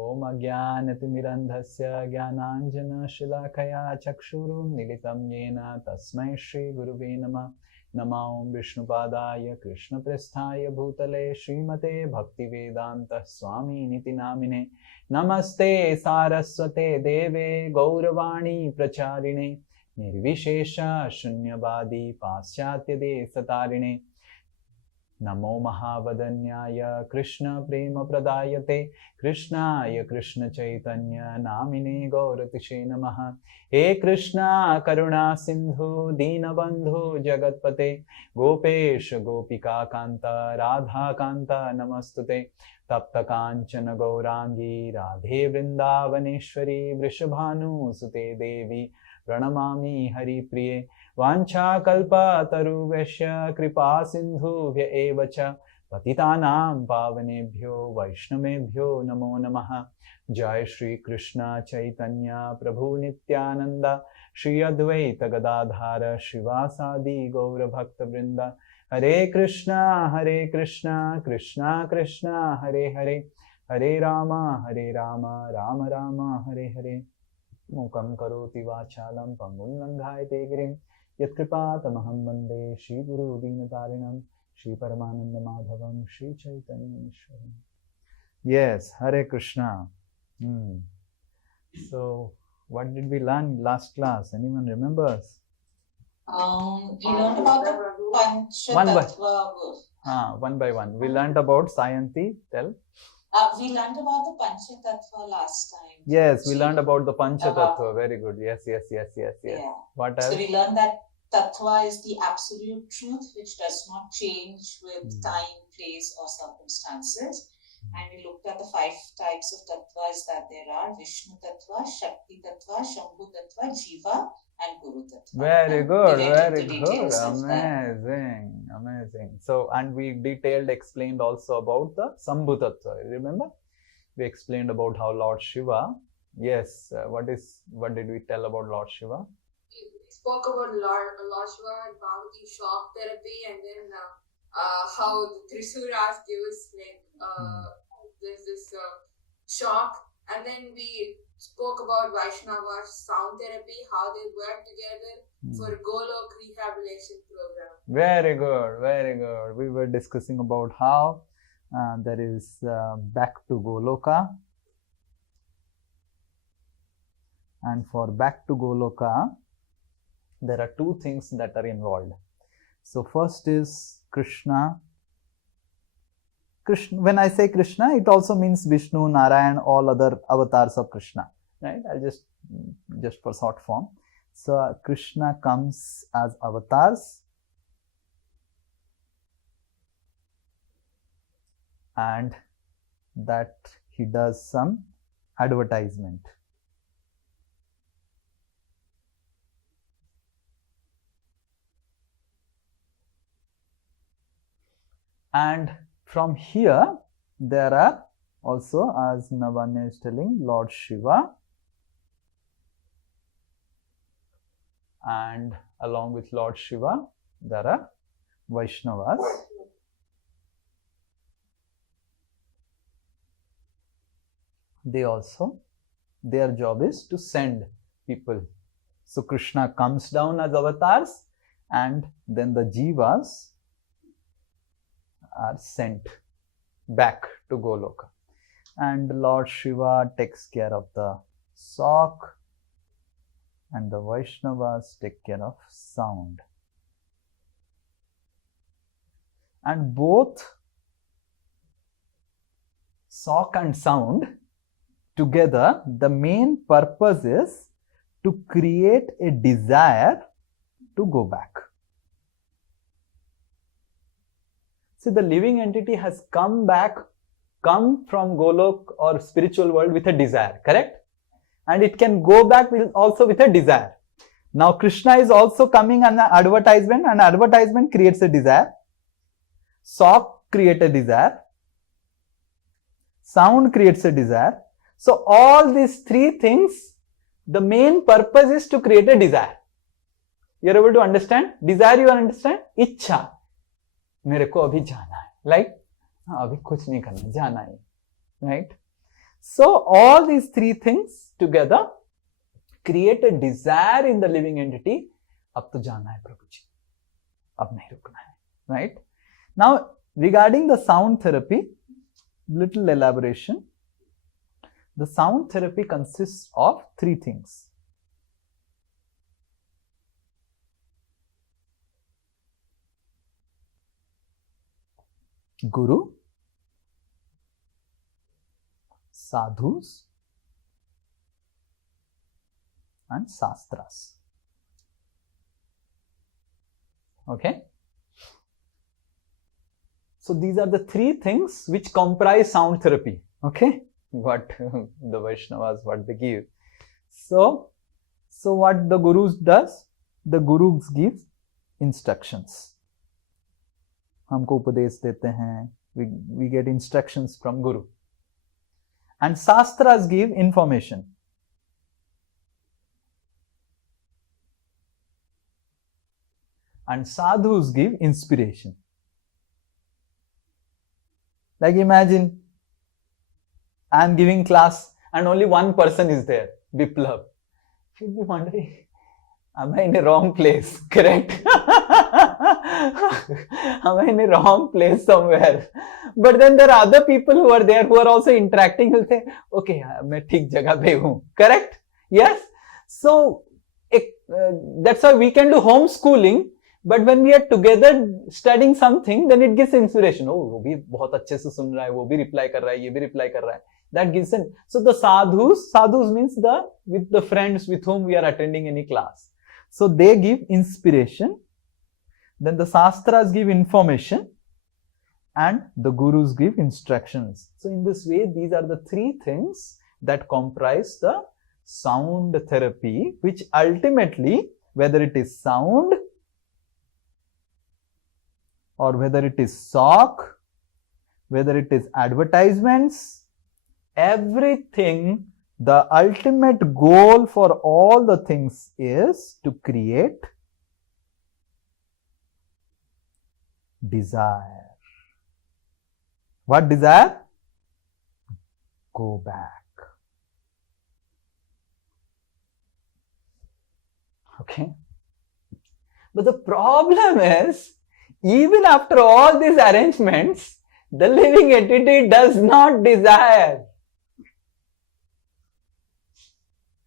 Om Ajnanatimirandhasya Jnananjana Shilakaya Chakshurum Militam Yena Tasmai Shri Guruve Namah. Namo Vishnupadaya Krishna Prasthaya Bhutale Srimate Bhaktivedanta Swami Niti Namine Namaste Saraswate Deve Gauravani Pracharine Nirvishesha Shunyavadi Paschatya De Satarine Namo Mahavadanyaya Krishna Prema Pradayate Krishnaya Krishna Chaitanya Namine Gauratishe Namaha. He Krishna Karuna Sindhu Dinabandhu Jagatpate Gopesh Gopika Kanta Radha Kanta Namastute Tapta Kanchana Gaurangi Radhe Vrindavaneshwari Vrishabhanu Sute Devi Pranamami Hari Priye Vancha kalpa taruvesya kripa sindhuvya evacha patitanam pavanebhyo vaishnavebhyo namo namaha. Jai Shri Krishna Chaitanya Prabhu Nityananda Shri Advaita Gadadhara Shivasadi Gaura Bhakta Vrinda. Hare Krishna Krishna Krishna Hare Hare Hare Rama Rama Rama Hare Hare. Mukam karoti vachalam pangum langhayate girim yat kripatamaham vande Shri Guru Dinatarinam Shri Paramananda Madhavam Shri Chaitanya Ishwaram. Yes, Hare Krishna. So, what did we learn last class? Anyone remembers? We learned about the Panchatattva. One by one. We learned about Sayanti. Tell. We learned about the Panchatattva last time. Yes, we learned about the Panchatattva. Very good. Yes. Yeah. What else? So we learned that Tattva is the absolute truth which does not change with time, place or circumstances. And we looked at the 5 types of Tattvas that there are: Vishnu Tattva, Shakti Tattva, Shambhu Tattva, Jiva and Guru Tattva. Very good, very good. Amazing. So, and we explained also about the Shambhu Tattva. Remember? We explained about how Lord Shiva, yes, what did we tell about Lord Shiva? We spoke about Lord Shiva and Parvati shock therapy, and then how the Trisuras gives there's this shock, and then we spoke about Vaishnava sound therapy, how they work together for Golok rehabilitation program. Very good. We were discussing about how there is back to Goloka, and for back to Goloka there are 2 things that are involved. So first is Krishna. When I say Krishna, it also means Vishnu, Narayan, all other avatars of Krishna, right? I'll just for short form. So Krishna comes as avatars, and that he does some advertisement. And from here, there are also, as Navanya is telling, Lord Shiva, and along with Lord Shiva, there are Vaishnavas. They also, their job is to send people. So Krishna comes down as avatars, and then the Jivas are sent back to Goloka, and Lord Shiva takes care of the sock, and the Vaishnavas take care of sound. And both sock and sound together, the main purpose is to create a desire to go back. So the living entity has come from Golok or spiritual world with a desire, correct? And it can go back also with a desire. Now Krishna is also coming as an advertisement, and advertisement creates a desire. Sock creates a desire. Sound creates a desire. So all these 3 things, the main purpose is to create a desire. You are able to understand? Desire, you understand? Ichha. मेरे को अभी जाना है, like अभी कुछ नहीं करना, जाना है, right? So all these three things together create a desire in the living entity. अब तो जाना है प्रभु जी, अब नहीं रुकना है, right? Now regarding the sound therapy, little elaboration. The sound therapy consists of three things. Guru, sadhus, and shastras. Okay? So these are the three things which comprise sound therapy. Okay? What the Vaishnavas, what they give. So what the Gurus does? The Gurus gives instructions. हमको उपदेश देते हैं. We get instructions from Guru. And Shastras give information. And sadhus give inspiration. Like imagine, I am giving class and only one person is there, Biplav. You'll be wondering, am I in a wrong place? Correct? Am I in a wrong place somewhere? But then there are other people who are there who are also interacting. Will say, okay, मैं ठीक जगह पे हूँ. Correct? Yes? So that's why we can do homeschooling. But when we are together studying something, then it gives inspiration. Oh, वो भी बहुत अच्छे से सुन रहा है, वो भी reply कर रहा है, ये भी reply कर रहा है. That gives an. So the sadhus means with the friends with whom we are attending any class. So they give inspiration. Then the Shastras give information. And the Gurus give instructions. So in this way, these are the three things that comprise the sound therapy, which ultimately, whether it is sound, or whether it is sock, whether it is advertisements, everything, the ultimate goal for all the things is to create desire. What desire? Go back. Okay. But the problem is, even after all these arrangements, the living entity does not desire.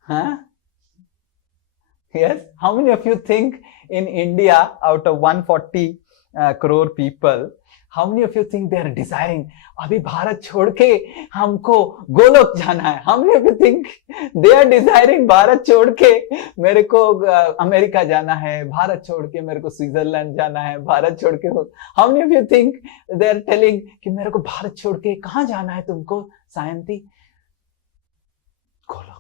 Huh? Yes? How many of you think in India, out of 140 crore people, how many of you think they are desiring, अभी भारत छोड़ के हमको गोलोक जाना है? How many of you think they are desiring Bharat छोड़ के मेरे को अमेरिका जाना है, भारत छोड़ के मेरे को स्विट्जरलैंड जाना है, भारत छोड़ के? How many of you think they are telling कि मेरे को भारत छोड़ के कहाँ जाना है तुमको सायंती? Golok.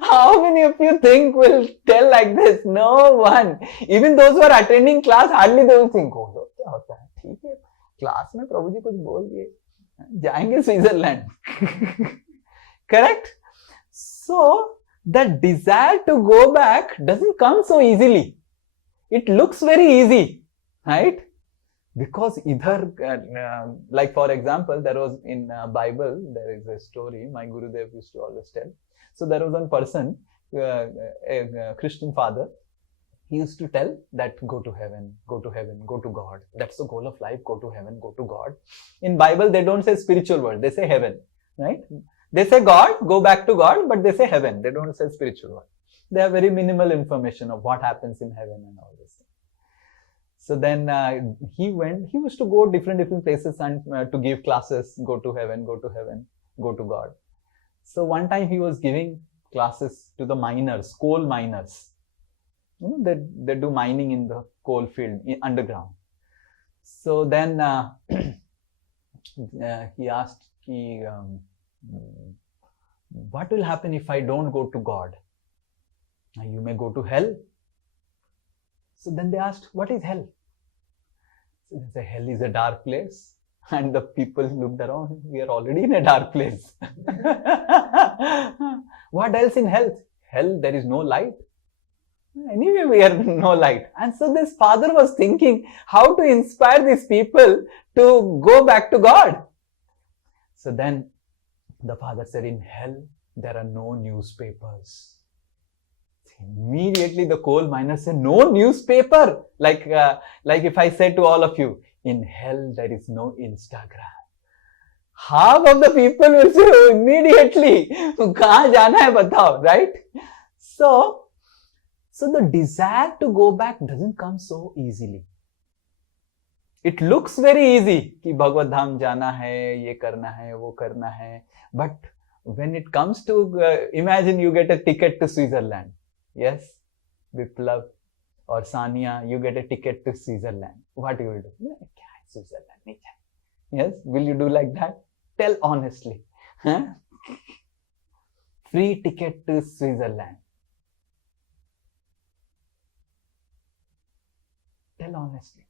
How many of you think will tell like this? No one. Even those who are attending class, hardly they will think, oh, क्या होता है? ठीक है, क्लास में प्रभु जी कुछ बोल दिए, जाएंगे Switzerland. Correct? So, the desire to go back doesn't come so easily. It looks very easy, right? Because either, like for example, there was in Bible, there is a story my Gurudev used to always tell. So there was one person, a Christian father, he used to tell that go to heaven, go to heaven, go to God. That's the goal of life, go to heaven, go to God. In Bible, they don't say spiritual world, they say heaven, right? They say God, go back to God, but they say heaven, they don't say spiritual world. They have very minimal information of what happens in heaven and all this. So then he used to go different places and to give classes, go to heaven, go to heaven, go to God. So one time he was giving classes to the miners, coal miners. You know, they do mining in the coal field, underground. So then he asked, what will happen if I don't go to God? You may go to hell. So then they asked, what is hell? So they say, hell is a dark place. And the people looked around, we are already in a dark place. What else in hell? Hell, there is no light. Anyway, we are no light. And so this father was thinking how to inspire these people to go back to God. So then the father said, in hell, there are no newspapers. Immediately the coal miner said, no newspaper. Like if I said to all of you, in hell, there is no Instagram. Half of the people will say, oh, immediately, kahan jana hai batao, right? So the desire to go back doesn't come so easily. It looks very easy कि भगवत धाम जाना है, ये करना है, वो करना है. But when it comes to, imagine you get a ticket to Switzerland. Yes, Biplav or Sania, you get a ticket to Switzerland. What you will do? क्या है Switzerland? नहीं जाए. Yes, will you do like that? Tell honestly. Huh? Free ticket to Switzerland. Tell honestly.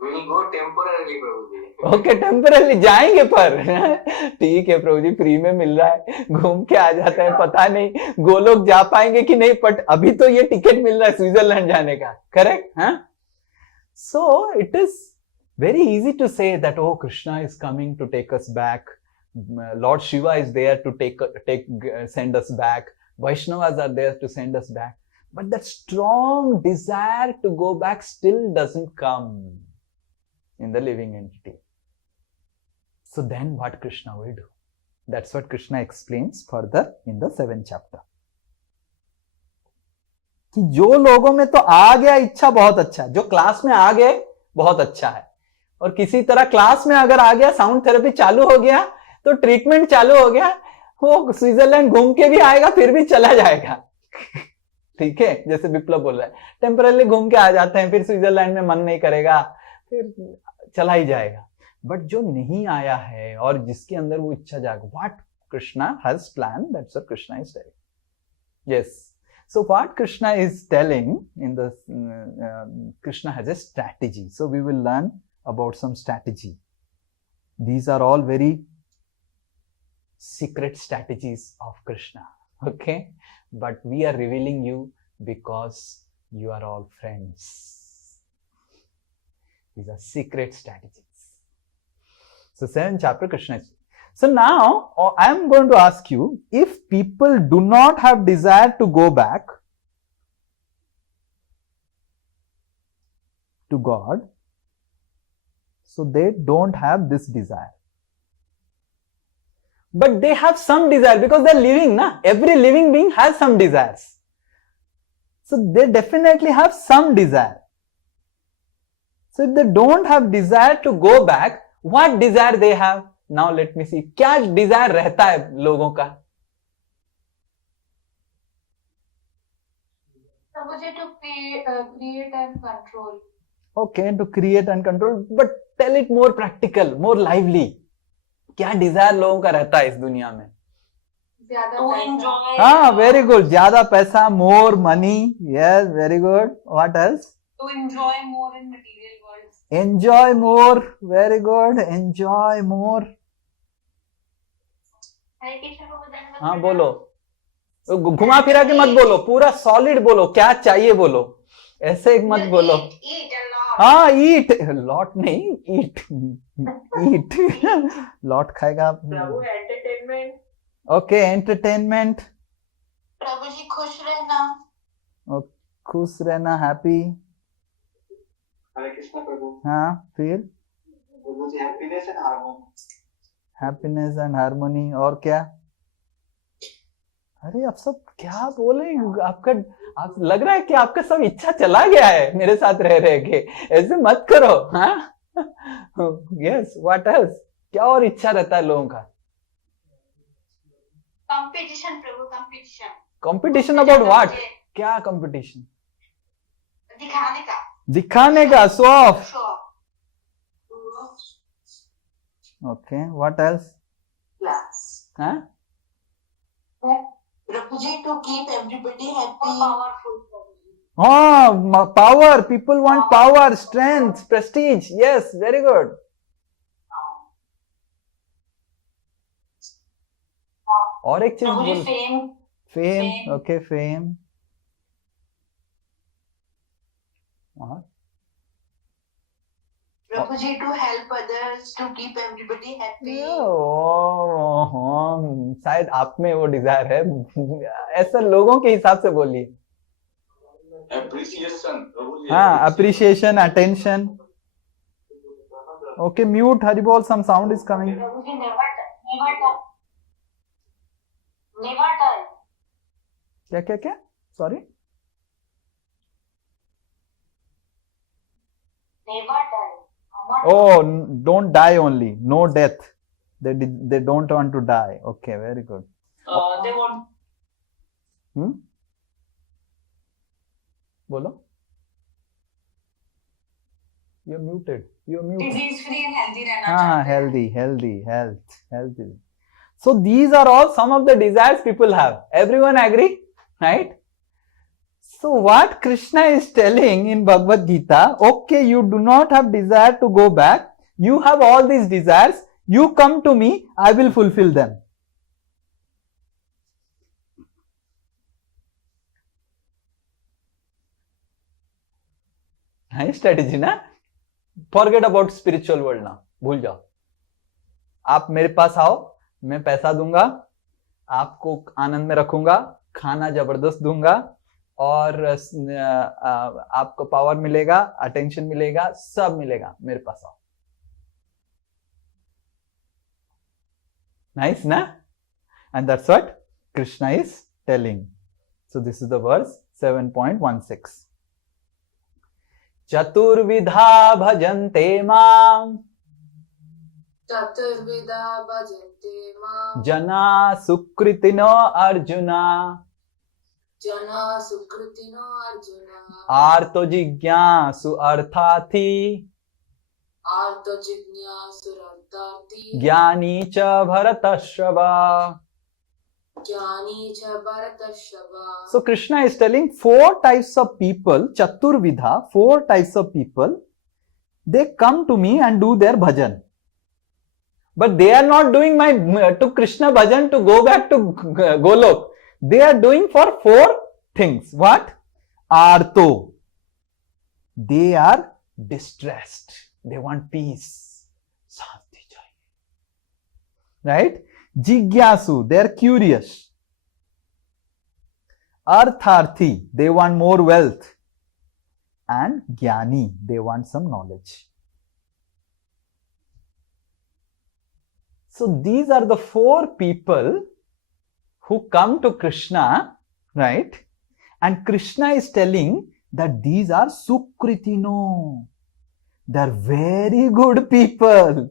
We'll go temporarily, Prabhuji. Okay temporarily जाएंगे पर ठीक है प्रभु जी, free में मिल रहा है, घूम के आ जाता है, पता नहीं गोलोक जा पाएंगे कि नहीं, बट अभी तो ये टिकट मिल रहा है स्विट्जरलैंड जाने का. करेक्ट. हाँ, so it is very easy to say that, oh, Krishna is coming to take us back, Lord Shiva is there to send us back, Vaishnavas are there to send us back, but that strong desire to go back still doesn't come in the living entity. So then what Krishna will do? That's what Krishna explains further in the 7th chapter. कि जो लोगों में तो आ गया इच्छा बहुत अच्छा है, जो क्लास में आ गए बहुत अच्छा है, और किसी तरह क्लास में अगर आ गया, साउंड थेरेपी चालू हो गया, तो ट्रीटमेंट चालू हो गया, वो स्विट्जरलैंड घूम के भी आएगा, फिर भी चला जाएगा. ठीक है, जैसे विप्लव बोल रहा है, टेम्पररी घूम के आ जाते हैं, फिर स्विट्जरलैंड में मन नहीं करेगा, फिर चला ही जाएगा. बट जो नहीं आया है और जिसके अंदर वो इच्छा जाग, what Krishna has plan, that's what Krishna is telling. Yes, so what Krishna is telling in the Krishna has a strategy. So we will learn about some strategy. These are all very secret strategies of Krishna. Okay, but we are revealing you because you are all friends. These are secret strategies. So 7th chapter Krishna is. So now I am going to ask you, if people do not have desire to go back to God, so they don't have this desire. But they have some desire because they are living, na? Every living being has some desires. So they definitely have some desire. So if they don't have desire to go back, what desire they have? Now let me see. क्या desire रहता है लोगों का? मुझे to create and control. Okay, to create and control, but tell it more practical, more lively. क्या desire लोगों का रहता है इस दुनिया में? ज़्यादा To पैसा. enjoy. हाँ, very good. ज़्यादा पैसा, more money. Yes, very good. What else? To enjoy more in material world. Enjoy more. Very good. Enjoy more. हाँ बोलो, घुमा फिरा के मत बोलो, पूरा सॉलिड बोलो, क्या चाहिए बोलो, ऐसे एक मत बोलो. Eat a lot. हाँ, ईट, लॉट नहीं, ईट, ईट, लॉट खाएगा. Prabhu entertainment. Okay, entertainment. Prabhu ji खुश रहना. खुश रहना, हैप्पी. हरे कृष्ण प्रभु. हाँ, फिर Prabhu ji happiness and harmony. Happiness and harmony. और क्या? अरे आप सब क्या बोले, आपका आप लग रहा है कि आपका सब इच्छा चला गया है मेरे साथ रह रह के, ऐसे मत करो. हाँ, यस, व्हाट एल्स? क्या और इच्छा रहता है लोगों का? Competition Prabhu, competition. Competition about what? क्या कंपटीशन? दिखाने का. दिखाने का, show off. Show. Okay, what else? Class. हाँ, प्रभु जी to keep everybody happy. Powerful. हाँ, power. People want power, strength, Prestige. Yes, very good. और एक चीज प्रभु जी बोल. fame. Fame. Fame. Okay, fame. Prabhuji, to help others, to keep everybody happy. शायद आप में वो डिजायर है, ऐसा लोगों के हिसाब से बोलिए. Appreciation. हाँ, appreciation, attention. Okay, mute Haribol, some sound is coming. Prabhuji, never die. क्या? Sorry? Never die. Oh, don't die only. No death. They don't want to die. Okay, very good. They want बोलो. You're muted. disease free and healthy रहना Ah, चाहते हैं. healthy. So these are all some of the desires people have. Everyone agree? Right? So what Krishna is telling in Bhagavad Gita, okay, you do not have desire to go back. You have all these desires. You come to me, I will fulfill them. Nice strategy, na? Forget about spiritual world now. भूल जाओ. आप मेरे पास आओ, मैं पैसा दूंगा, आपको आनंद में रखूंगा, खाना जबरदस्त दूंगा, और आपको पावर मिलेगा, अटेंशन मिलेगा, सब मिलेगा, मेरे पास आओ. Nice, na? And that's what Krishna is telling. So this is the verse 7.16. चतुर्विधा भजन्ते मां चतुर्विधा भजन्ते मां जना सुकृतिनो अर्जुना जना सुकृतिनो अर्जुन आर्तो जिज्ञासु अर्थार्थी आर्तो जिज्ञासुरर्थार्थी ज्ञानी च भरतर्षभ. ज्ञानी च भरतर्षभ. So Krishna is telling 4 types of people, Chaturvidha, 4 types of people, they come to me and do their bhajan. But they are not doing to Krishna bhajan to go back to Golok. They are doing for 4 things. What? Arto. They are distressed. They want peace. Shanti chahiye. Right? Jigyasu, they are curious. Artharthi, they want more wealth. And Jnani, they want some knowledge. So these are the 4 people who come to Krishna, right? And Krishna is telling that these are Sukritino. They are very good people.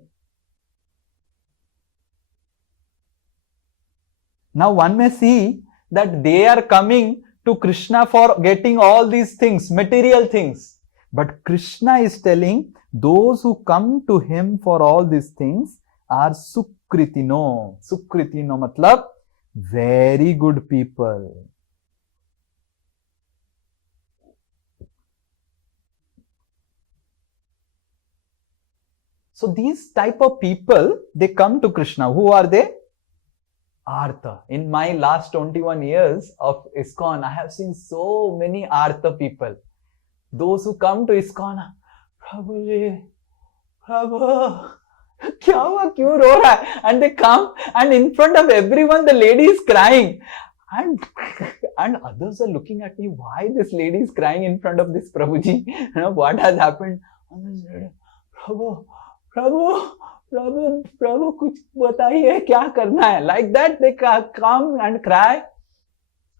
Now one may see that they are coming to Krishna for getting all these things, material things. But Krishna is telling those who come to him for all these things are Sukritino. Sukritino matlab very good people. So these type of people, they come to Krishna. Who are they? Artha. In my last 21 years of ISKCON, I have seen so many Artha people. Those who come to ISKCON, Prabhu ji, Prabhu, kya hua, kyun ro raha hai? And they come, and in front of everyone, the lady is crying. And others are looking at me, why this lady is crying in front of this Prabhu ji? You know, what has happened? Prabhu, Prabhu, Prabhu, Prabhu, कुछ बताइए क्या करना है? Like that they come and cry,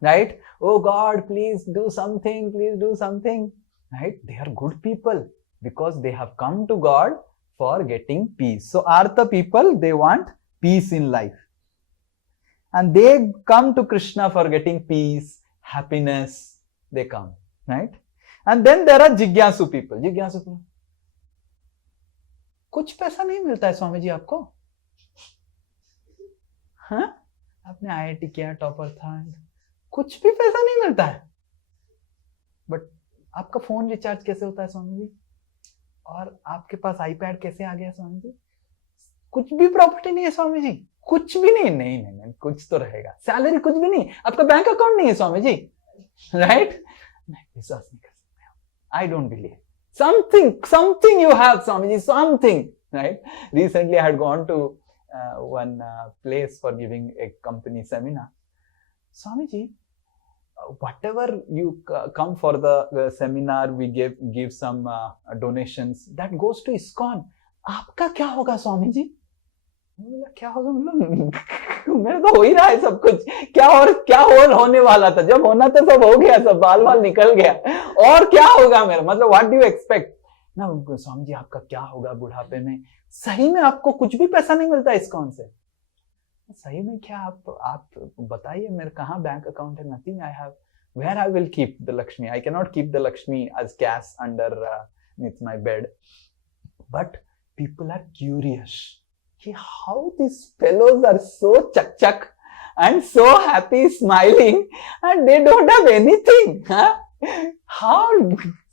right? Oh God, please do something, please do something, right? They are good people because they have come to God for getting peace. So Artha people, they want peace in life. And they come to Krishna for getting peace, happiness, they come, right? And then there are Jigyasu people. Jigyasu people. कुछ पैसा नहीं मिलता है स्वामी जी आपको? हाँ? आपने IIT किया, topper था, कुछ भी पैसा नहीं मिलता है. बट आपका फोन रिचार्ज कैसे होता है स्वामी जी? और आपके पास आईपैड कैसे आ गया स्वामी जी? कुछ भी प्रॉपर्टी नहीं है स्वामी जी, कुछ भी नहीं. नहीं, कुछ तो रहेगा. सैलरी कुछ भी नहीं, आपका बैंक अकाउंट नहीं है स्वामी जी, राइट? नहीं, विश्वास नहीं कर सकते. I don't believe. Something you have, Swamiji, something, right? Recently I had gone to one place for giving a company seminar. Swamiji, whatever you come for the seminar, we give some donations, that goes to ISKCON. आपका क्या होगा स्वामी जी? क्या होगा मतलब मेरा तो हो ही रहा है सब कुछ, क्या होने वाला था, जब होना था सब हो गया, सब बाल निकल गया, और क्या होगा मेरा, मतलब व्हाट डू यू एक्सपेक्ट ना स्वामी जी, आपका क्या होगा बुढ़ापे में? सही में आपको कुछ भी पैसा नहीं मिलता ISKCON से? सही में क्या? आप बताइए, मेरे कहाँ बैंक अकाउंट है? Nothing I have. Where I will keep the Lakshmi? I can not keep the Lakshmi as cash under my bed. But people are curious how these fellows are so chak and so happy, smiling, and they don't have anything, huh? How?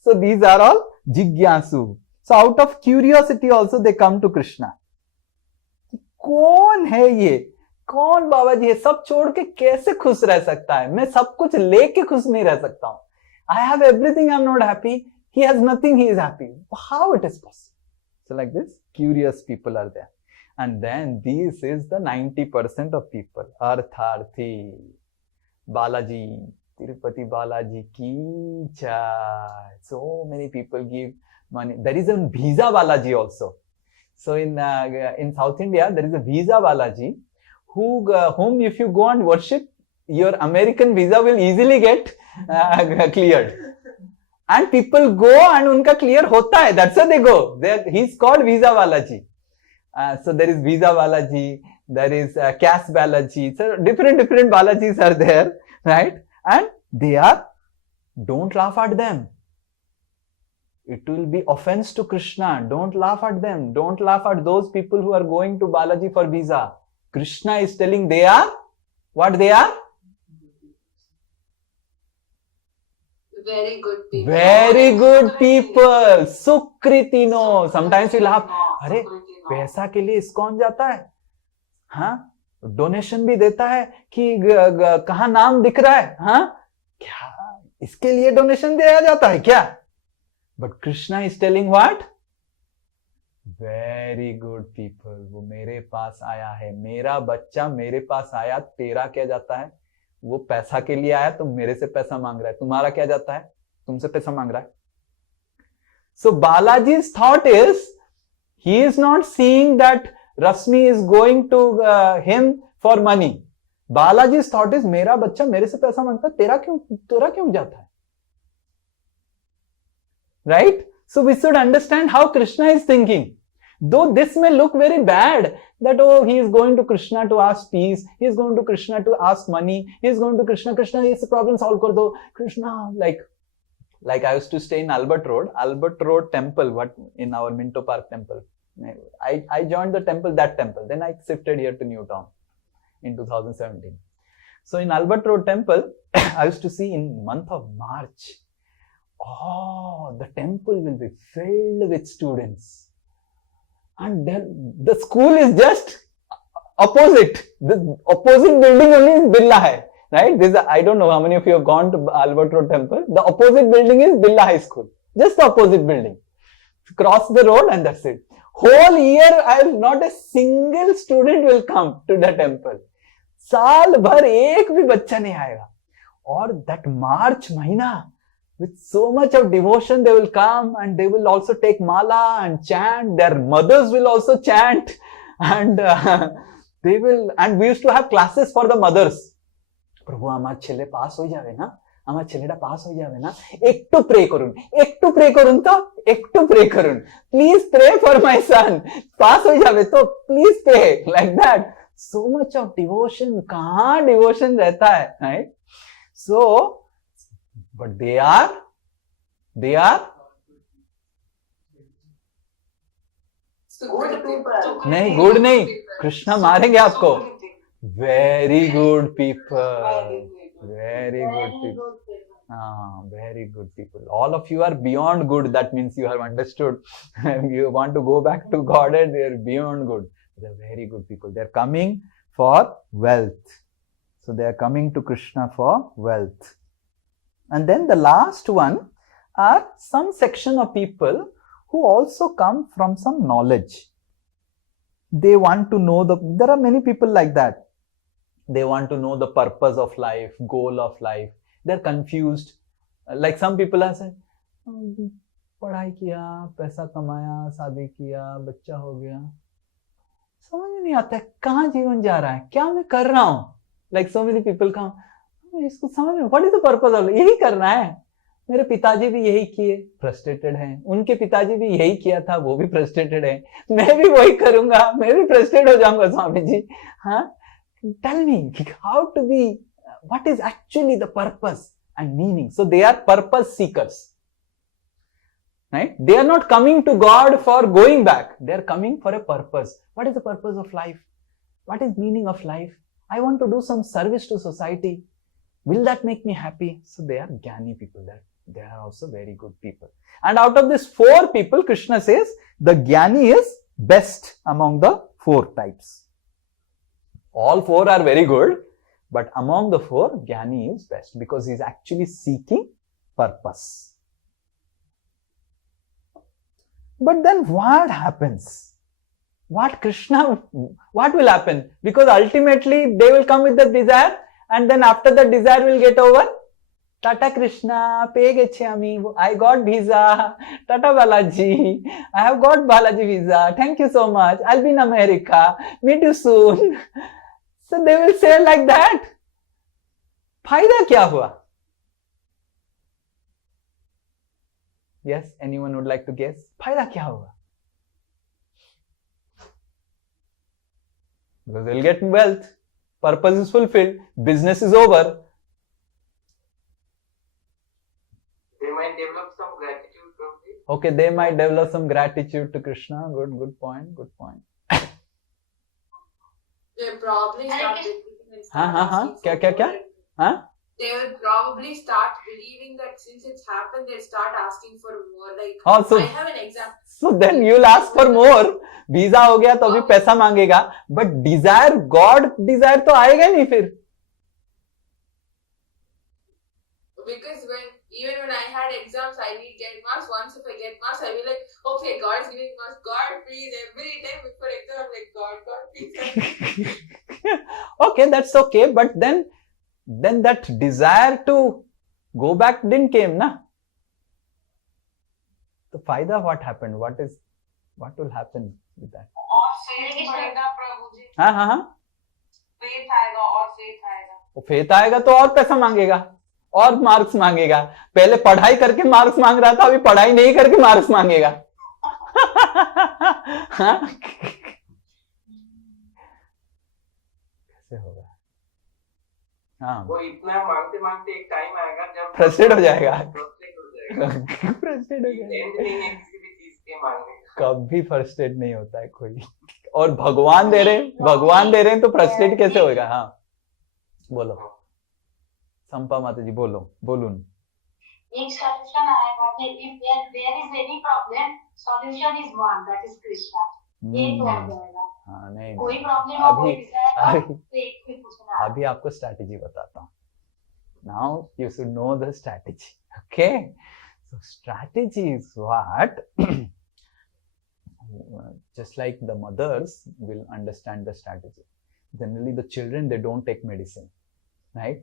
So these are all jigyasu. So out of curiosity also they come to Krishna. कौन है ये? कौन बाबा जी है? सब छोड़ के कैसे खुश रह सकता है? मैं सब कुछ लेके खुश नहीं रह सकता हूं. I have everything, I'm not happy. He has nothing, he is happy. How it is possible? So like this, curious people are there. And then this is the 90% of people. Artharthi. Balaji. Tirupati Balaji ki jai. So many people give money. There is a visa Balaji also. So in South India, there is a visa Balaji whom if you go and worship, your American visa will easily get cleared. And people go and unka clear hota hai. That's why they go. He's called Visa Balaji. So there is Visa Balaji, there is Cash Balaji. So different Balajis are there, right? And they are, don't laugh at them. It will be offense to Krishna. Don't laugh at them. Don't laugh at those people who are going to Balaji for visa. Krishna is telling they are, what they are? Very good people. Very good people. Sukritino. Sometimes we laugh. अरे पैसा के लिए ISKCON जाता है, हाँ, donation भी देता है कि कहाँ नाम दिख रहा है, हाँ, क्या इसके लिए डोनेशन दिया जाता है क्या? But Krishna is telling what? Very good people. वो मेरे पास आया है, मेरा बच्चा मेरे पास आया, तेरा क्या जाता है? वो पैसा के लिए आया तो मेरे से पैसा मांग रहा है, तुम्हारा क्या जाता है? तुमसे पैसा मांग रहा है. So Balaji's thought is, he is not seeing that Rasmi is going to him for money. Balaji's thought is, मेरा बच्चा मेरे से पैसा मांगता है, तेरा क्यों जाता है? Right? So we should understand how Krishna is thinking. Though this may look very bad, that he is going to Krishna to ask peace, he is going to Krishna to ask money, he is going to Krishna, is problem solve kar do, Krishna, like I used to stay in Albert Road temple, what in our Minto Park temple. I joined the temple, then I shifted here to Newtown in 2017. So in Albert Road temple, I used to see in month of March, the temple will be filled with students. And then the school is just opposite. The opposite building only is Birla Hai, right? I don't know how many of you have gone to Albert Road Temple. The opposite building is Birla High School. Just the opposite building. Cross the road and that's it. Whole year, not a single student will come to the temple. साल भर एक भी बच्चा नहीं आएगा. Or that March mahina, with so much of devotion, they will come and they will also take mala and chant. Their mothers will also chant, and they will. And we used to have classes for the mothers. Prabhu, amar chile pass ho jave na. Amar chileda pass ho jave na. Ektu pray karun. Ektu pray karun to. Ektu pray karun. Please pray for my son. Pass ho jave to. Please pray like that. So much of devotion. Kahan devotion rehta hai, right? So. But they are Good people. नहीं, good नहीं, कृष्णा मारेंगे आपको. Very good people. Very good people. Very good people. All of you are beyond good. That means you have understood. You want to go back to God and they are beyond good. They are very good people. They are coming for wealth. So they are coming to Krishna for wealth. And then the last one, are some section of people who also come from some knowledge. They want to know there are many people like that. They want to know the purpose of life, goal of life. They're confused. Like some people are saying, पढ़ाई किया, पैसा कमाया, शादी किया, बच्चा हो गया, समझ नहीं आता है कहाँ जीवन जा रहा है, क्या मैं कर रहा हूँ. Like so many people come, इसको समझ में, what is the purpose of life? यही करना है. मेरे पिताजी भी यही किए, फ्रस्ट्रेटेड हैं. उनके पिताजी भी यही किया था, वो भी फ्रस्ट्रेटेड हैं. मैं भी वही करूंगा, मैं भी फ्रस्ट्रेट हो जाऊंगा स्वामी जी. हाँ, tell me how to be, what is actually the purpose and meaning. So they are purpose seekers, right? They are not coming to God for going back. They are coming for a purpose. What is the purpose of life? What is meaning of life? I want to do some service to society. Will that make me happy? So they are Jnani people. They are also very good people. And out of these 4 people, Krishna says the Jnani is best among the 4 types. All 4 are very good, but among the 4, Jnani is best because he is actually seeking purpose. But then what happens? What will happen? Because ultimately they will come with the desire, and then after the desire will get over. Tata Krishna, I got visa. Tata Balaji, I have got Balaji visa. Thank you so much. I'll be in America. Meet you soon. So they will say like that. फायदा क्या हुआ? Yes, anyone would like to guess? फायदा क्या होगा? Because they'll get wealth, purpose is fulfilled, business is over. They might develop some gratitude from this. Okay, they might develop some gratitude to Krishna. Good point. They probably start believing and start हाँ, asking क्या? for more. हाँ? They will probably start believing that since it's happened, they start asking for more. Like, Also, I have an example. so then you'll ask for more. Visa हो गया तो अभी पैसा मांगेगा, but desire, God desire तो आएगा नहीं फिर. Because even when I had exams, I need get marks. Once if I get marks, I will like, okay, God is giving marks. God, please, every time before exam, I'm like, God, please. Okay, that's okay, but then that desire to go back didn't came, na? So फायदा what happened? What will happen with that? और faith बढ़ेगा प्रभु जी. हाँ. faith आएगा और faith आएगा. वो faith आएगा तो और पैसा मांगेगा और मार्क्स मांगेगा. पहले पढ़ाई करके मार्क्स मांग रहा था, अभी पढ़ाई नहीं करके मार्क्स मांगेगा. हाँ? कैसे होगा? हाँ, वो इतना मांगते मांगते एक टाइम आएगा जब फ्रस्ट्रेट हो जाएगा. फ्रस्ट्रेट हो जाएगा. एंड नहीं है किसी भी चीज के मांगने का. कभी फ्रस्ट्रेट नहीं होता है कोई. और भगवान दे रहे हैं तो फ्रस्ट्रेट कैसे होगा? हाँ, बोलो संपा माता जी, बोलून. एक solution आएगा कि if there is any problem, solution is one, that is Krishna. एक हो जाएगा. हाँ, नहीं, कोई प्रॉब्लम हो, कोई डिजायर हो, तो एक भी पूछना. अभी आपको स्ट्रैटेजी बताता हूँ. Now you should know the strategy. Okay, so strategy is what just like the mothers will understand the strategy. Generally the children, they don't take medicine, right?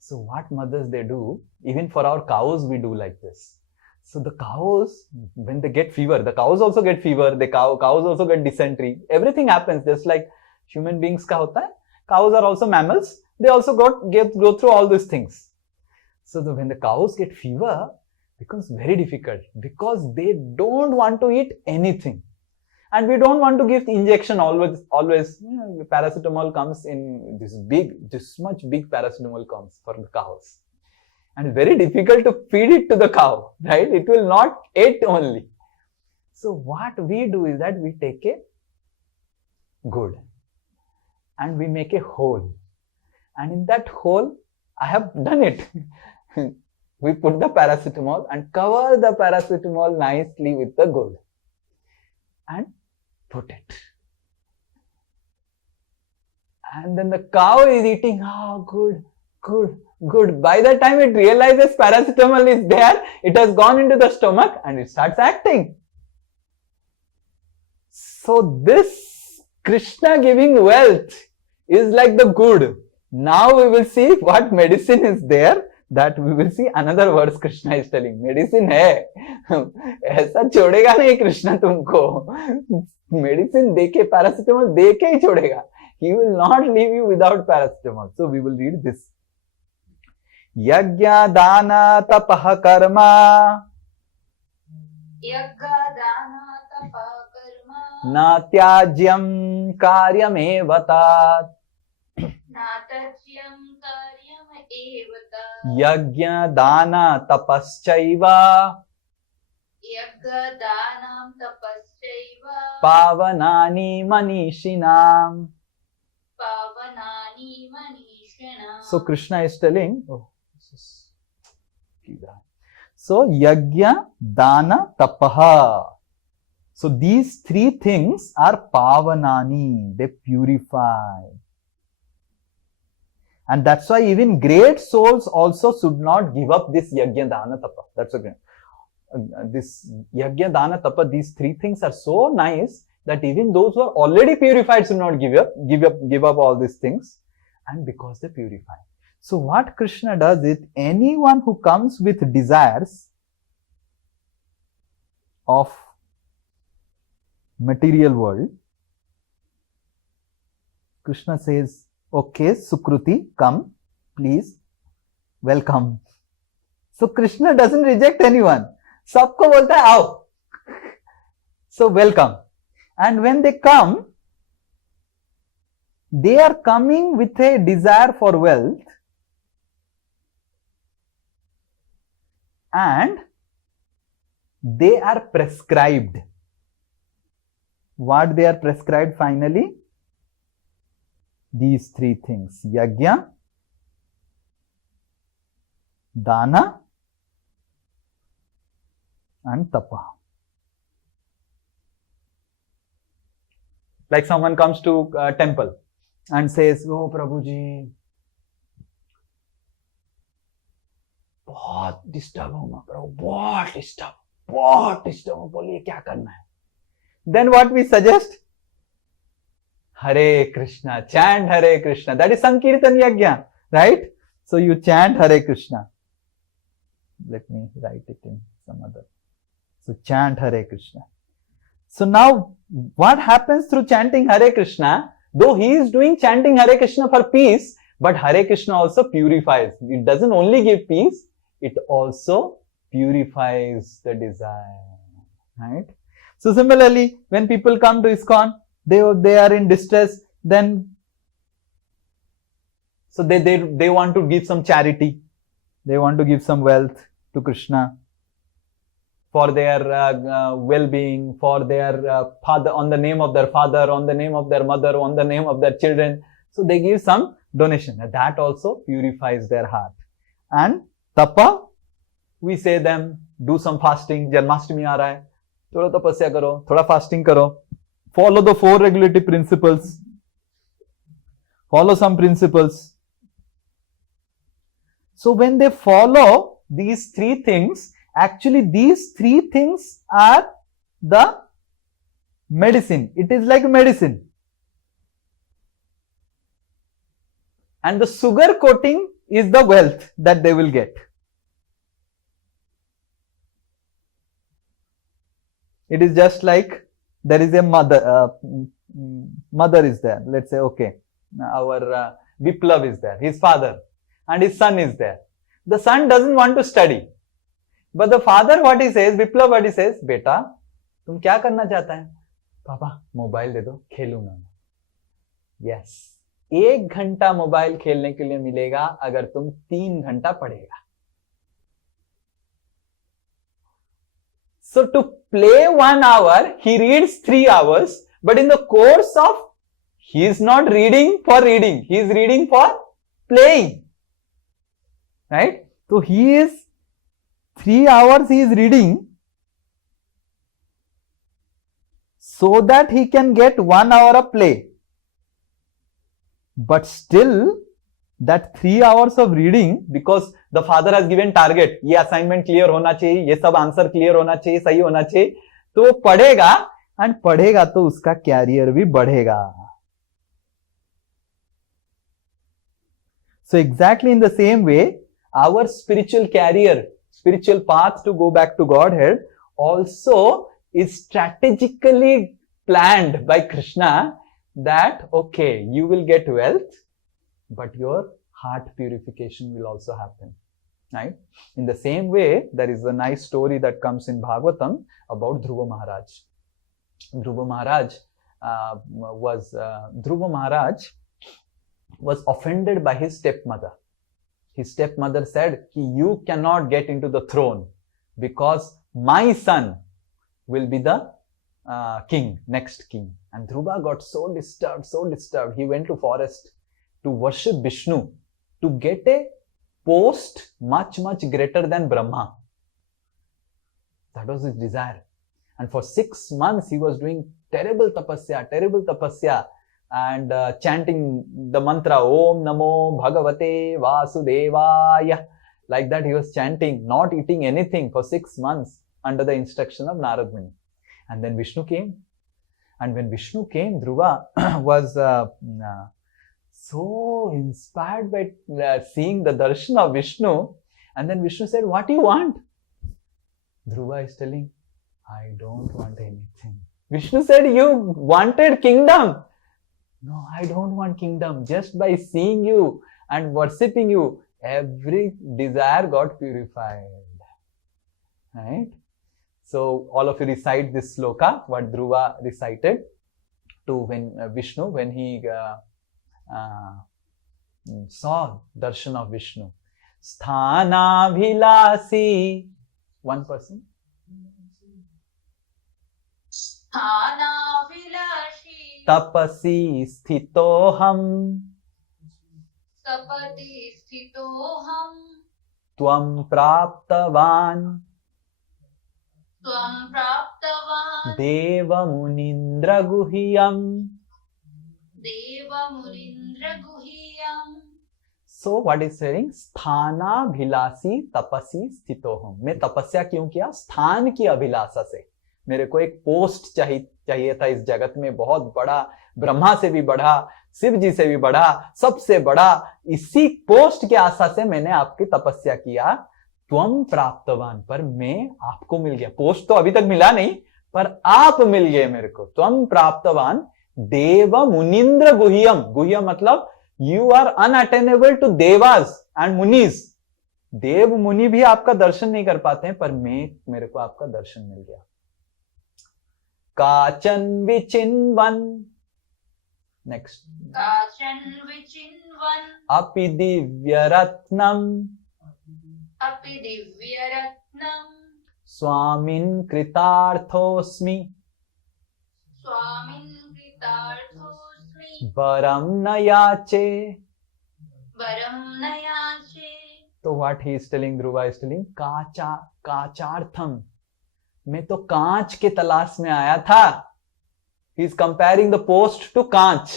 So what mothers they do, even for our cows we do like this. So the cows, when they get fever, the cows also get fever, the cows also get dysentery. Everything happens just like human beings ka hota hai. Cows are also mammals. They also go through all these things. So when the cows get fever, it becomes very difficult because they don't want to eat anything. And we don't want to give injection always. Paracetamol comes in this much big paracetamol comes for the cows. And it's very difficult to feed it to the cow, right? It will not eat only. So what we do is that we take a good and we make a hole. And in that hole, I have done it. We put the paracetamol and cover the paracetamol nicely with the good. And put it. And then the cow is eating, good. Good. By the time it realizes paracetamol is there, it has gone into the stomach and it starts acting. So this Krishna giving wealth is like the good. Now we will see what medicine is there. That we will see another words Krishna is telling. Medicine है. ऐसा छोड़ेगा नहीं कृष्णा तुमको. Medicine देके paracetamol देके ही छोड़ेगा. He will not leave you without paracetamol. So we will read this. Yajna dana tapah karma Yagadana tapa karma na tyajyam karyameva tat. natajyam karyam evata. Yajna dana tapaschaiva Yagadanam tapaschaiva pavanani manishinam. pavanani manishana. So Krishna is telling, so yajna, dana, tapaha. So these three things are pavanani, they purify. And that's why even great souls also should not give up this yajna, dana, tapa. That's okay. This yajna, dana, tapa, these three things are so nice that even those who are already purified should not give up all these things, and because they purify. So what Krishna does is, anyone who comes with desires of material world, Krishna says, okay, Sukruti, come, please, welcome. So Krishna doesn't reject anyone. Sabko bolta hai, aao. So welcome. And when they come, they are coming with a desire for wealth, and they are prescribed. What they are prescribed finally? These three things: yajna, dana, and tapa. Like someone comes to a temple and says, oh Prabhuji, बहुत disturb हूं मैं प्रभु, बहुत disturb हूं, बोलिए क्या करना है. Then what we suggest? Hare Krishna, chant Hare Krishna. That is Sankirtan Yajna, right? So you chant Hare Krishna. Let me write it in some other. So chant Hare Krishna. So now what happens through chanting Hare Krishna? Though he is doing chanting Hare Krishna for peace, but Hare Krishna also purifies. It doesn't only give peace, it also purifies the desire, right? So similarly, when people come to ISKCON, they are in distress, then so they want to give some charity, they want to give some wealth to Krishna for their well-being, for their father, on the name of their father, on the name of their mother, on the name of their children. So they give some donation. That also purifies their heart. And tapa, we say them, do some fasting. Janmashtami aa raha hai, thoda tapasya karo, thoda fasting karo. Follow the 4 regulative principles. Follow some principles. So when they follow these 3 things, actually these 3 things are the medicine. It is like medicine. And the sugar coating is the wealth that they will get. It is just like there is a mother, mother is there. Let's say, okay, our Viplav is there, his father, and his son is there. The son doesn't want to study. But the father, what he says, Viplav, what he says, बेटा, तुम क्या करना चाहता है? पापा, mobile दे दो, खेलूंगा मैं. Yes. 1 घंटा मोबाइल खेलने के लिए मिलेगा अगर तुम 3 घंटा पढ़ेगा. So to play 1 hour, he reads 3 hours, but in the course of, he is not reading for reading, he is reading for playing. Right? So he is 3 hours he is reading so that he can get 1 hour of play. But still, that 3 hours of reading, because the father has given target, ये assignment clear होना चाहिए, ये सब answer clear होना चाहिए, सही होना चाहिए, तो वो पढ़ेगा, and पढ़ेगा तो उसका कैरियर भी बढ़ेगा. So exactly in the same way, our spiritual career, spiritual path to go back to Godhead also is strategically planned by Krishna, that okay, you will get wealth, but your heart purification will also happen, right? In the same way, there is a nice story that comes in Bhagavatam about Dhruva Maharaj. Dhruva Maharaj was offended by his stepmother. His stepmother said, you cannot get into the throne because my son will be the next king. And Dhruva got so disturbed. He went to forest to worship Vishnu, to get a post much greater than Brahma. That was his desire. And for 6 months he was doing terrible tapasya, and chanting the mantra Om Namo Bhagavate Vasudevaya. Like that he was chanting, not eating anything for 6 months under the instruction of Narad Muni. And then Vishnu came. And when Vishnu came, Dhruva was so inspired by seeing the darshan of Vishnu. And then Vishnu said, what do you want? Dhruva is telling, I don't want anything. Vishnu said, you wanted kingdom. No, I don't want kingdom. Just by seeing you and worshipping you, every desire got purified. Right? So all of you recite this sloka, what Dhruva recited to Vishnu, when he saw darshan of Vishnu. Sthana Bhilasi. One person. Sthana Vilashi. Tapasi Sthitoham. Tapati Sthitoham. Tvam Praptavan. Tvam Praptavan. Deva Munindra Guhyam. Deva Munindra Guhyam. So what is saying? Sthana Bhilasi Tapasi Sthitoham. मैं तपस्या क्यों किया? स्थान की अभिलाषा से. मेरे को एक पोस्ट चाहिए था इस जगत में, बहुत बड़ा, ब्रह्मा से भी बड़ा, शिव जी से भी बड़ा, सबसे बड़ा. इसी पोस्ट की आशा से मैंने आपकी तपस्या किया. त्वम प्राप्तवान, पर मैं आपको मिल गया. पोस्ट तो अभी तक मिला नहीं, पर आप मिल गए मेरे को. त्वम प्राप्तवान देव मुनिंद्र गुह्यम. गुह्यम मतलब you are unattainable to devas and munis. देव मुनि भी आपका दर्शन नहीं कर पाते हैं, पर मेरे को आपका दर्शन मिल गया. काचन विचिन्वन. नेक्स्ट. Kacan Vichinvan. अपि दिव्य रत्नम. Api Divyaratnam. स्वामिन् कृतार्थोस्मि. Swamin Kritarthosmi. वरम न याचे. Varam Nayache. तो what he is telling, Dhruva is telling, काचार्थम. मैं तो कांच के तलाश में आया था. He is comparing the post to कांच.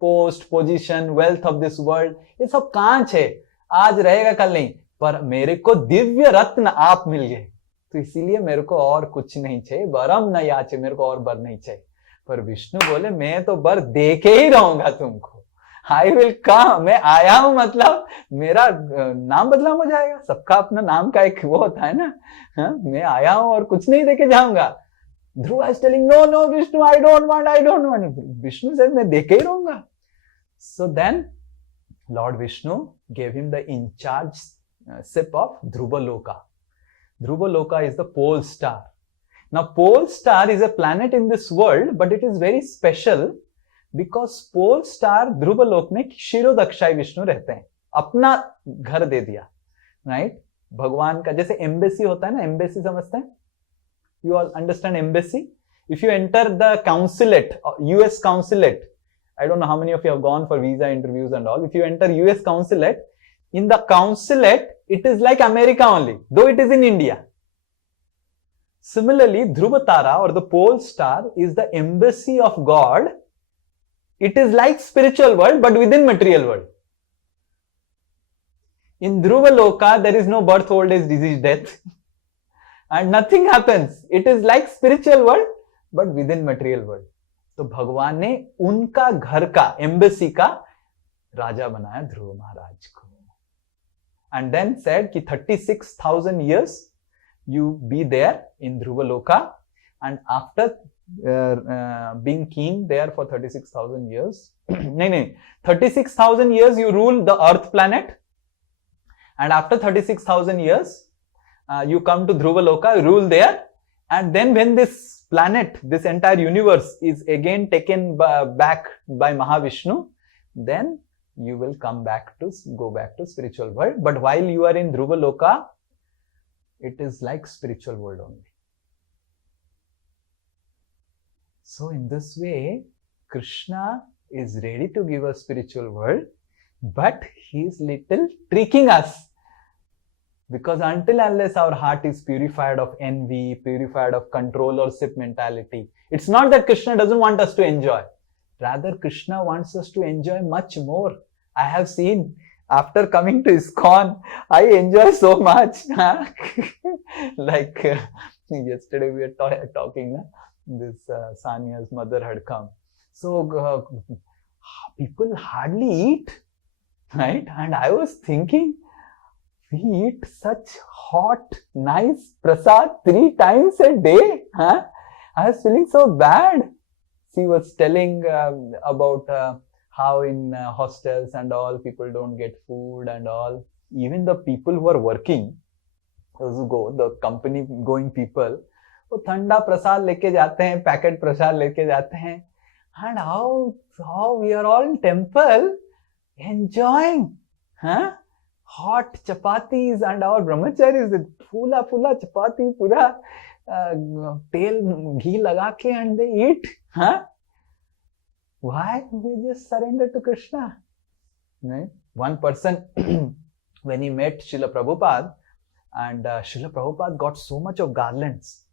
Post, position, wealth of this world, ये सब कांच है, आज रहेगा कल नहीं. पर मेरे को दिव्य रत्न आप मिल गए, तो इसीलिए मेरे को और कुछ नहीं चाहिए. वरम न याचे, मेरे को और बर नहीं चाहिए. पर विष्णु बोले, मैं तो बर दे के ही रहूंगा तुमको. I will come. मैं आया हूं मतलब मेरा नाम बदलाव हो जाएगा. सबका अपना नाम का एक वो होता है ना. मैं आया हूं और कुछ नहीं देके जाऊंगा. Dhruva is telling, no Vishnu, I don't want. Vishnu से मैं देके ही रहूंगा. So then lord Vishnu gave him the in charge ship of Dhruvaloka. Dhruvaloka is the pole star. Now pole star is a planet in this world, but it is very special because pole star Dhruvaloka में क्षीरोदक्षाई विष्णु रहते हैं. अपना घर दे दिया, right? भगवान का जैसे embassy होता है ना, एम्बेसी समझते हैं? You all understand embassy? If you enter the consulate, US consulate, I don't know how many of you have gone for visa interviews and all. If you enter US consulate, in the consulate, it is like America only, though it is in India. Similarly, Dhruva Tara or the pole star is the embassy of God. It is like spiritual world, but within material world. In Dhruva Loka, there is no birth, old age, disease, death. And nothing happens. It is like spiritual world, but within material world. तो भगवान ने उनका घर का, embassy का राजा बनाया ध्रुव महाराज को. And then said कि 36,000 years you be there in Dhruva Loka, and after being king there for 36,000 years, 36,000 years you rule the earth planet, and after 36,000 years you come to Dhruva Loka, rule there, and then when this planet, this entire universe is again taken back by Mahavishnu, then you will go back to spiritual world. But while you are in Dhruva Loka, it is like spiritual world only. So in this way, Krishna is ready to give us spiritual world, but he is little tricking us. Because until unless our heart is purified of envy, purified of controllership mentality, it's not that Krishna doesn't want us to enjoy. Rather, Krishna wants us to enjoy much more. I have seen, after coming to ISKCON, I enjoy so much. Like yesterday we were talking, this Sania's mother had come. So people hardly eat, right? And I was thinking, we eat such hot, nice prasad 3 times a day. Huh? I was feeling so bad. She was telling about how in hostels and all, people don't get food and all. Even the people who are working, those who go, the company going people, वो ठंडा प्रसाद लेके जाते हैं, packet प्रसाद लेके जाते हैं. And how we are all in temple enjoying, huh? Hot chapatis, and our brahmacharis with fula chapati, pura tel ghee laga ke, and they eat. Huh? Why? We just surrender to Krishna. Right? One person, when he met Srila Prabhupada, and Srila Prabhupada got so much of garlands,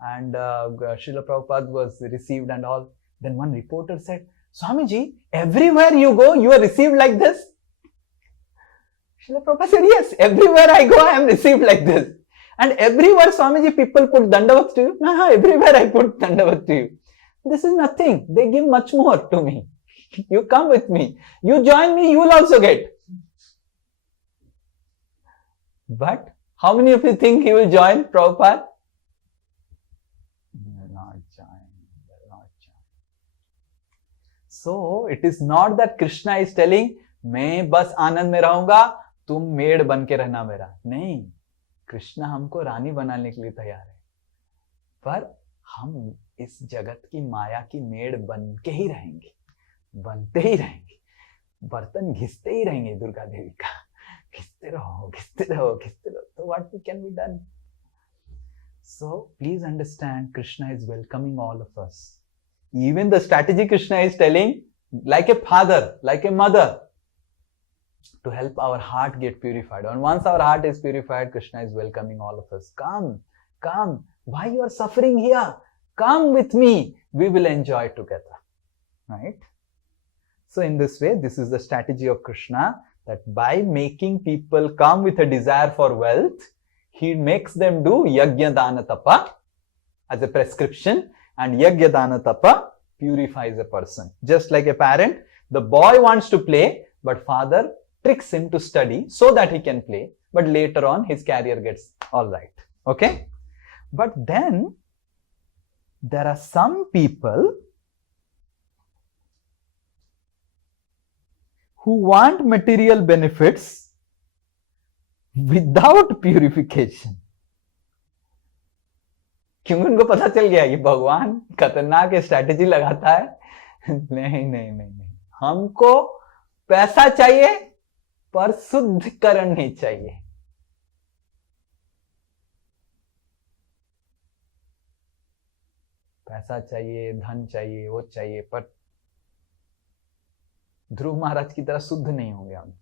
and Srila Prabhupada was received and all. Then one reporter said, Swamiji, everywhere you go, you are received like this? Srila Prabhupada said, yes, everywhere I go, I am received like this. And everywhere, Swamiji, people put dandavat to you. Everywhere I put dandavat to you. This is nothing. They give much more to me. You come with me. You join me, you will also get. But how many of you think he will join Prabhupada? He will not join. So, it is not that Krishna is telling, मैं बस आनंद में रहूंगा, तुम made बन के रहना मेरा. नहीं, कृष्णा हमको रानी बनाने के लिए तैयार है, पर हम इस जगत की माया की मेड बन के ही रहेंगे, बनते ही रहेंगे, बर्तन घिसते ही रहेंगे दुर्गा देवी का, घिसते रहो. So what can be done? So please understand, Krishna is welcoming all of us. Even the strategy Krishna is telling, like a father, like a mother, to help our heart get purified. And once our heart is purified, Krishna is welcoming all of us. Come. Why you are suffering here? Come with me. We will enjoy together. Right? So in this way, this is the strategy of Krishna, that by making people come with a desire for wealth, he makes them do yajna dana tapa as a prescription, and yajna dana tapa purifies a person. Just like a parent, the boy wants to play, but father tricks him to study so that he can play, but later on his career gets all right. Okay? But then there are some people who want material benefits without purification. क्योंकि उनको पता चल गया कि भगवान खतरनाक strategy लगाता है. नहीं, हमको पैसा चाहिए पर शुद्धिकरण नहीं चाहिए. पैसा चाहिए, धन चाहिए, वो चाहिए, पर ध्रुव महाराज की तरह शुद्ध नहीं होंगे हम.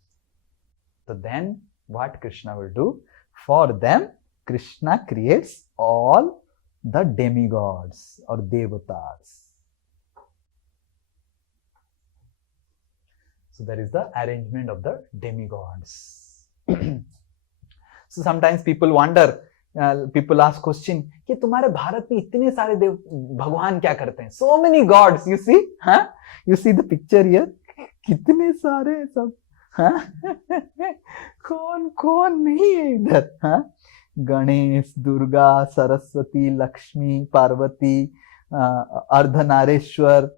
तो then what Krishna will do? For them, Krishna creates all the demigods or devatas. So there is the arrangement of the demigods. So sometimes people wonder, people ask question कि तुम्हारे भारत में इतने सारे देव भगवान क्या करते हैं? So many gods, you see, huh? You see the picture here? कितने सारे सब, हाँ? कौन कौन नहीं है इधर, हाँ? गणेश, दुर्गा, सरस्वती, लक्ष्मी, पार्वती, अर्धनारेश्वर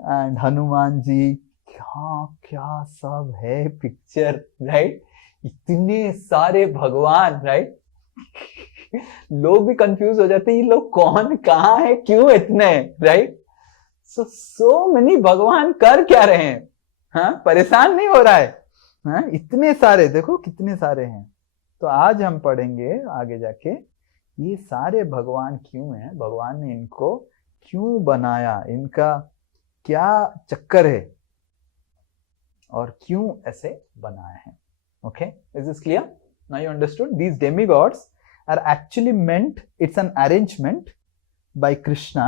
एंड हनुमान जी, क्या क्या सब है पिक्चर, राइट? इतने सारे भगवान, राइट? लोग भी कंफ्यूज हो जाते हैं, ये लोग कौन, कहाँ है, क्यों इतने, राइट? सो मेनी भगवान कर क्या रहे हैं, हाँ? परेशान नहीं हो रहा है, हाँ? इतने सारे, देखो कितने सारे हैं। तो आज हम पढ़ेंगे आगे जाके ये सारे भगवान क्यों हैं, भगवान ने इनको क्यों बनाया, इनका क्या चक्कर है और क्यों ऐसे बनाए हैं। Okay, is this clear? Now you understood these demigods are actually meant, it's an arrangement by Krishna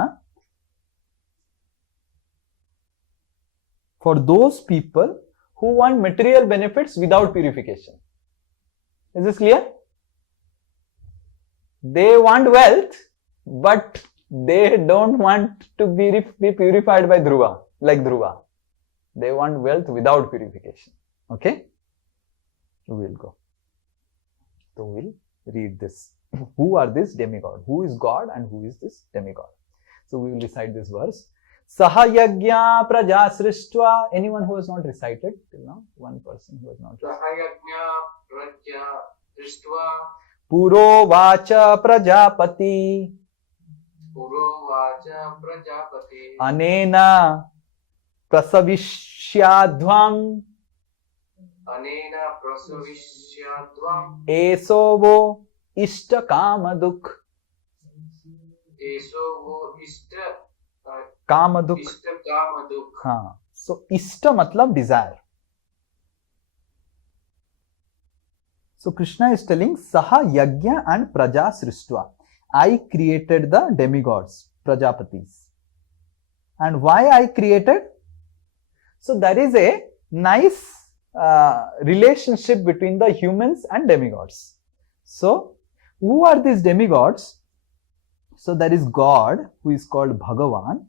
for those people who want material benefits without purification. Is this clear? They want wealth, but they don't want to be purified by Dhruva, like Dhruva. They want wealth without purification. Okay? So we'll go. So we'll read this. Who are these demigods? Who is God and who is this demigod? So we will recite this verse. Saha yajna praja srishtva. Anyone who has not recited till now? One person who has not recited. Saha yajna praja srishtva. Puro vacha prajapati. Puro vacha prajapati. Anena prasavishyadvam. Anena prasavishyadvam. Esovo ishta kamaduk. Esovo ishta Kamaduk. ishta kamaduk. हाँ, so ishta मतलब desire. So Krishna is telling Saha Yajna and Praja Srishtva. I created the demigods, Prajapatis. And why I created? So there is a nice relationship between the humans and demigods. So who are these demigods? So there is God who is called Bhagavan.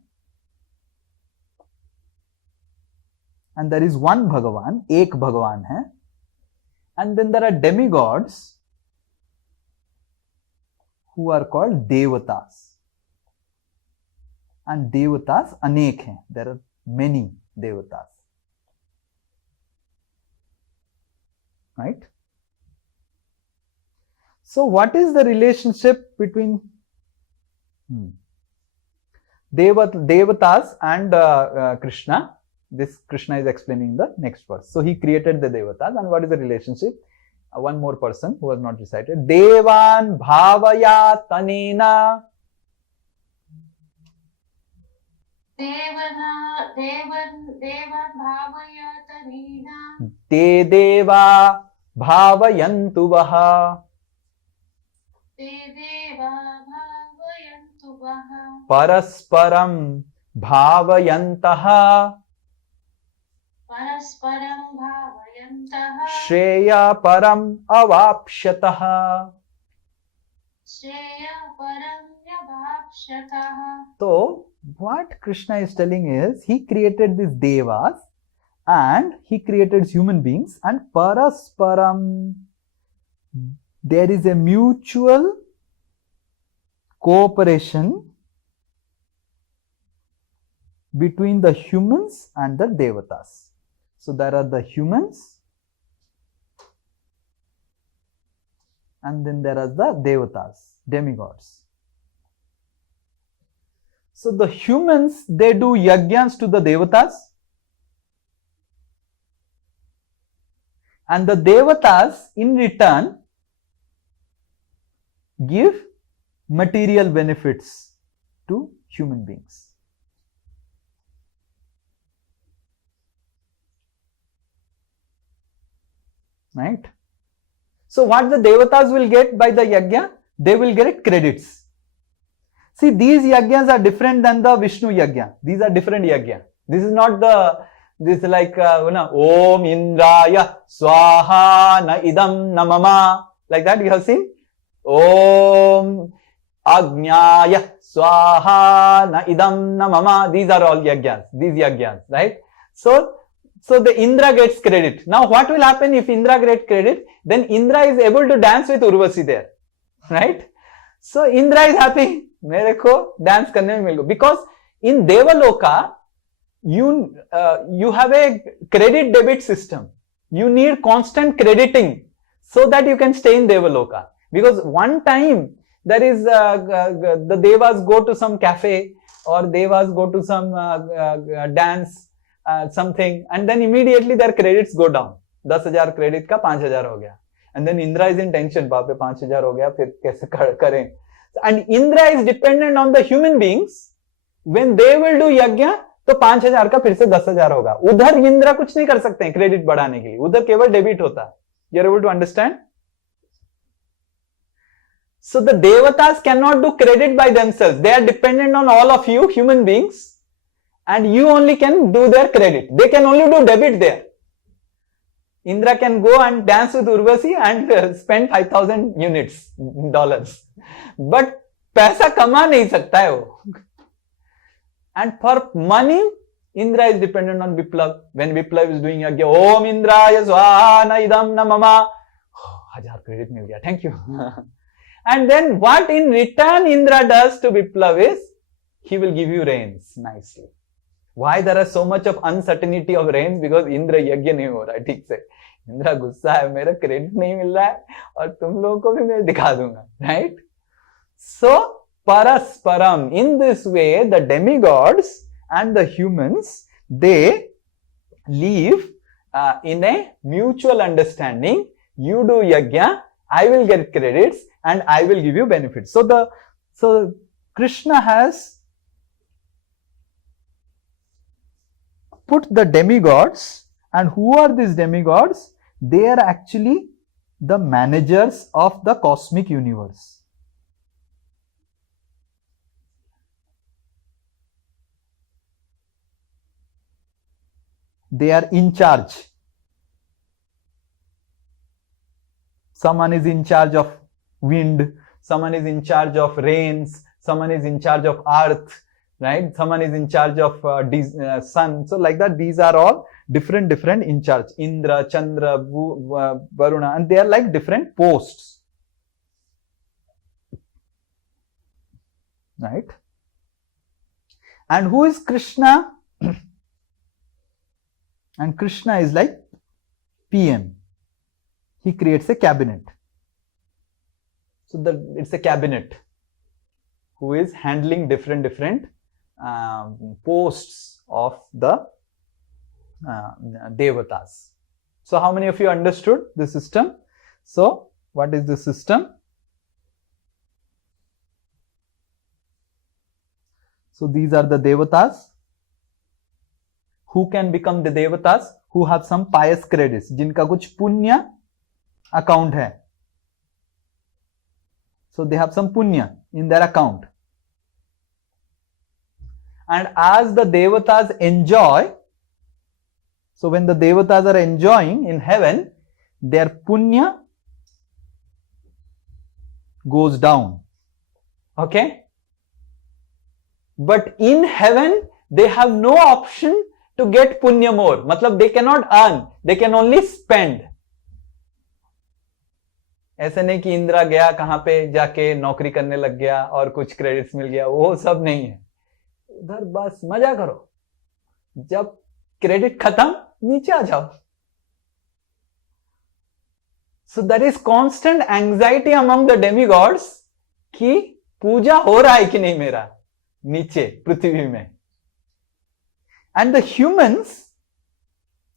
And there is one Bhagavan, Ek Bhagavan hai. And then there are demigods who are called Devatas. And Devatas anek hain. There are many Devatas. Right? So what is the relationship between Devatas and Krishna? This Krishna is explaining the next verse. So he created the Devatas, and what is the relationship? One more person who has not recited. Devan bhavaya tanena. Devan bhavaya tanena. Te deva bhavayantu vaha. Te deva bhavayantu vaha. Parasparam bhavayantaha. Parasparam bhavayantaha. Shreya param avapshataha. Shreya param yavapshataha. So what Krishna is telling is he created these devas and he created human beings, and parasparam, there is a mutual cooperation between the humans and the devatas. So there are the humans and then there are the devatas, demigods. So the humans, they do yajnas to the devatas, and the devatas in return give material benefits to human beings. Right? So what the devatas will get by the yajna? They will get credits. See, these yajnas are different than the Vishnu yajna. These are different yajna. This is not the This is like, Om Indraya Swaha Na Idam Na Mama. Like that you have seen? Om Agnyaya Swaha Na Idam Na Mama. These are all yajnas. These yajnas, right? So the Indra gets credit. Now what will happen if Indra gets credit? Then Indra is able to dance with Urvasi there. Right? So Indra is happy. मेरे को dance करने में मिल गया. Because in Devaloka, you have a credit debit system. You need constant crediting so that you can stay in Devaloka. Because one time there is the Devas go to some cafe or Devas go to some dance something, and then immediately their credits go down. 10,000 credit का 5,000 हो गया. And then Indra is in tension. बाप रे 5,000 हो गया, फिर कैसे करें? And Indra is dependent on the human beings. When they will do yajna, तो 5,000 का फिर से 10,000 होगा. उधर इंद्रा कुछ नहीं कर सकते हैं क्रेडिट बढ़ाने के लिए. उधर केवल डेबिट होता है. You are able to understand? So the devatas cannot do credit by themselves. They are dependent on all of you human beings, and you only can do their credit. They can only do debit there. Indra can go and dance with Urvasi and spend 5,000 units, dollars. But पैसा कमा नहीं सकता है वो. And for money, Indra is dependent on Viplav. When Viplav is doing yajna, Om Indraya Swaha Na Idam Na Mama. 1,000 credit मिल गया. Thank you. And then what in return Indra does to Viplav is, he will give you rains nicely. Why there are so much of uncertainty of rains? Because Indra यज्ञ नहीं हो रहा है ठीक से. इंद्रा गुस्सा है, मेरा क्रेडिट नहीं मिल रहा है और तुम लोगों को भी मैं दिखा दूंगा. Right? So Parasparam, in this way the demigods and the humans, they live in a mutual understanding. You do yajna, I will get credits and I will give you benefits. So Krishna has put the demigods, and who are these demigods? They are actually the managers of the cosmic universe. They are in charge. Someone is in charge of wind, someone is in charge of rains, someone is in charge of earth, right? Someone is in charge of sun. So like that, these are all different in charge. Indra, Chandra, Varuna, and they are like different posts, right? And who is Krishna? And Krishna is like PM. He creates a cabinet. So it's a cabinet who is handling different posts of the devatas. So how many of you understood the system? So what is the system? So these are the devatas. Who can become the devatas? Who have some pious credits, जिनका कुछ पुण्य account है. So they have some punya in their account. And as the devatas enjoy, so when the devatas are enjoying in heaven, their punya goes down. Okay? But in heaven, they have no option to get punya more. Matlab they cannot earn, they can only spend. ऐसे नहीं कि इंद्रा गया कहां पे जाके नौकरी करने लग गया और कुछ क्रेडिट्स मिल गया, वो सब नहीं है. उधर बस मजा करो, जब क्रेडिट खत्म नीचे आ जाओ. So there is constant anxiety among the demigods कि पूजा हो रहा है कि नहीं मेरा नीचे पृथ्वी में. And the humans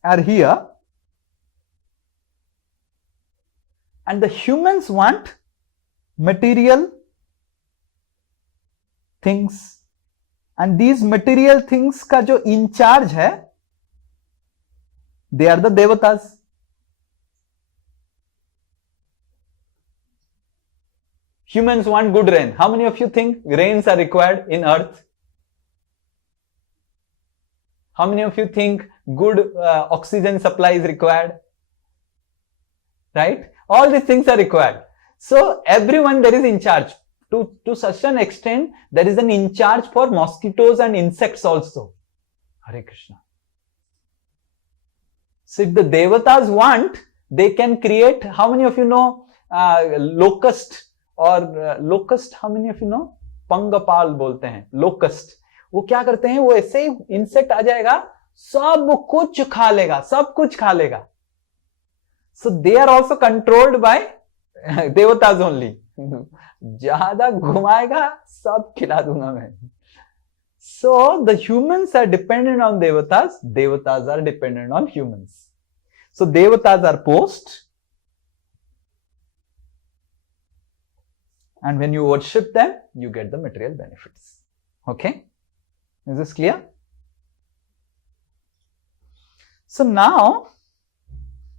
are here, and the humans want material things, and these material things का जो in charge है, they are the devatas. Humans want good rain. How many of you think rains are required in earth? How many of you think good oxygen supply is required, right? All these things are required. So everyone there is in charge. To such an extent, there is an in charge for mosquitoes and insects also. Hare Krishna. So if the devatas want, they can create, how many of you know locust or locust, how many of you know? पंगपाल बोलते हैं, locust. वो क्या करते हैं, वो ऐसे ही insect आ जाएगा, सब कुछ खा लेगा, सब कुछ खा लेगा. So they are also controlled by devatas only. ज्यादा घुमाएगा, सब खिला दूंगा मैं. So the humans are dependent on devatas, devatas are dependent on humans. So devatas are post, and when you worship them, you get the material benefits. Okay? Is this clear? So now,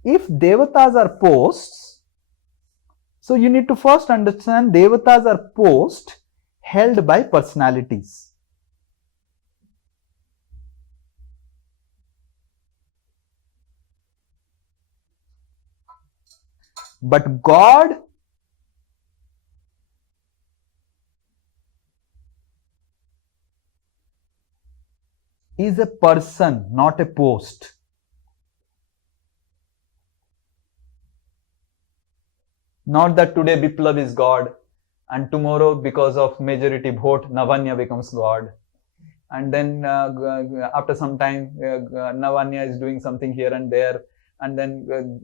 if devatas are posts, so you need to first understand devatas are post held by personalities. But God is a person, not a post. Not that today Biplav is God and tomorrow because of majority vote Navanya becomes God. And then after some time Navanya is doing something here and there, and then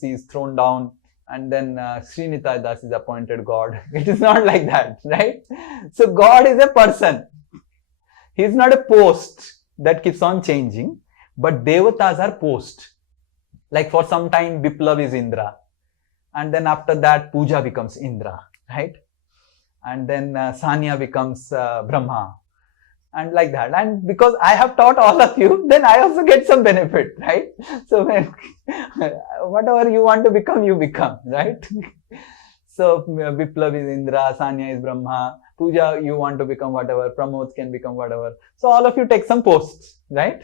she is thrown down, and then Sri Nitai Das is appointed God. It is not like that, right? So God is a person. He is not a post that keeps on changing, but devatas are post. Like for some time Biplav is Indra, and then after that Puja becomes Indra, right? And then Sanya becomes Brahma, and like that. And because I have taught all of you, then I also get some benefit, right? So when whatever you want to become, you become, right? So Biplav is Indra, Sanya is Brahma, Puja you want to become whatever, Pramod can become whatever. So all of you take some posts, right?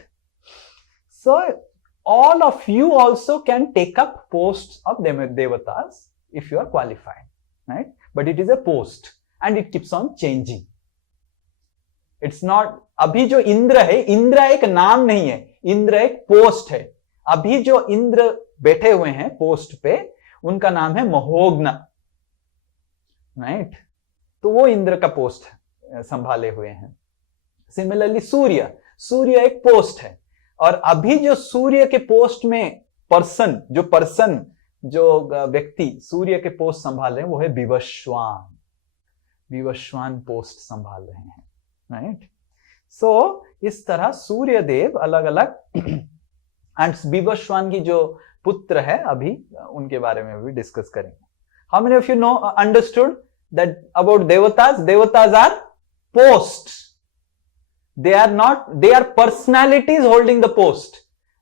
So all of you also can take up posts of devatas if you are qualified, right? But it is a post and it keeps on changing. It's not, अभी जो इंद्र है, इंद्र एक नाम नहीं है, इंद्र एक post है. अभी जो इंद्र बैठे हुए हैं पोस्ट पे, उनका नाम है महोग्न, राइट? तो वो इंद्र का पोस्ट संभाले हुए हैं. सिमिलरली सूर्य, सूर्य एक पोस्ट है, और अभी जो सूर्य के पोस्ट में पर्सन, जो व्यक्ति सूर्य के पोस्ट संभाल रहे हैं, वो है विवस्वान. विवस्वान पोस्ट संभाल रहे हैं, राइट? सो इस तरह सूर्य देव अलग अलग, एंड विवस्वान की जो पुत्र है अभी उनके बारे में भी डिस्कस करेंगे. How many of you know understood that about देवतास? देवतास R post. They are not, they are personalities holding the post.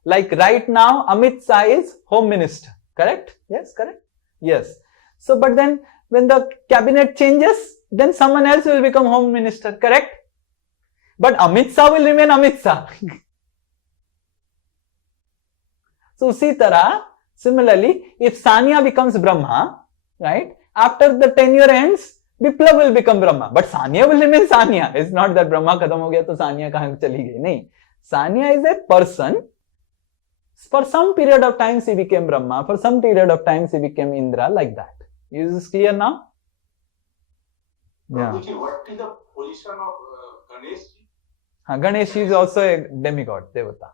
Like right now, Amit Shah is Home Minister. Correct? Yes, correct? Yes. So, but then when the cabinet changes, then someone else will become Home Minister. Correct? But Amit Shah will remain Amit Shah. So, उसी तरह, similarly, if Sanya becomes Brahma, right? After the tenure ends, Biplav will become Brahma, but Sanya will remain Sanya. It's not that Brahma खत्म हो गया तो Sanya कहाँ चली गई. नहीं, Sanya is a person. For some period of time she became Brahma, for some period of time she became Indra, like that. Is this clear now? Yeah. What is the position of Ganesh? Ganesh is also a demigod, devata.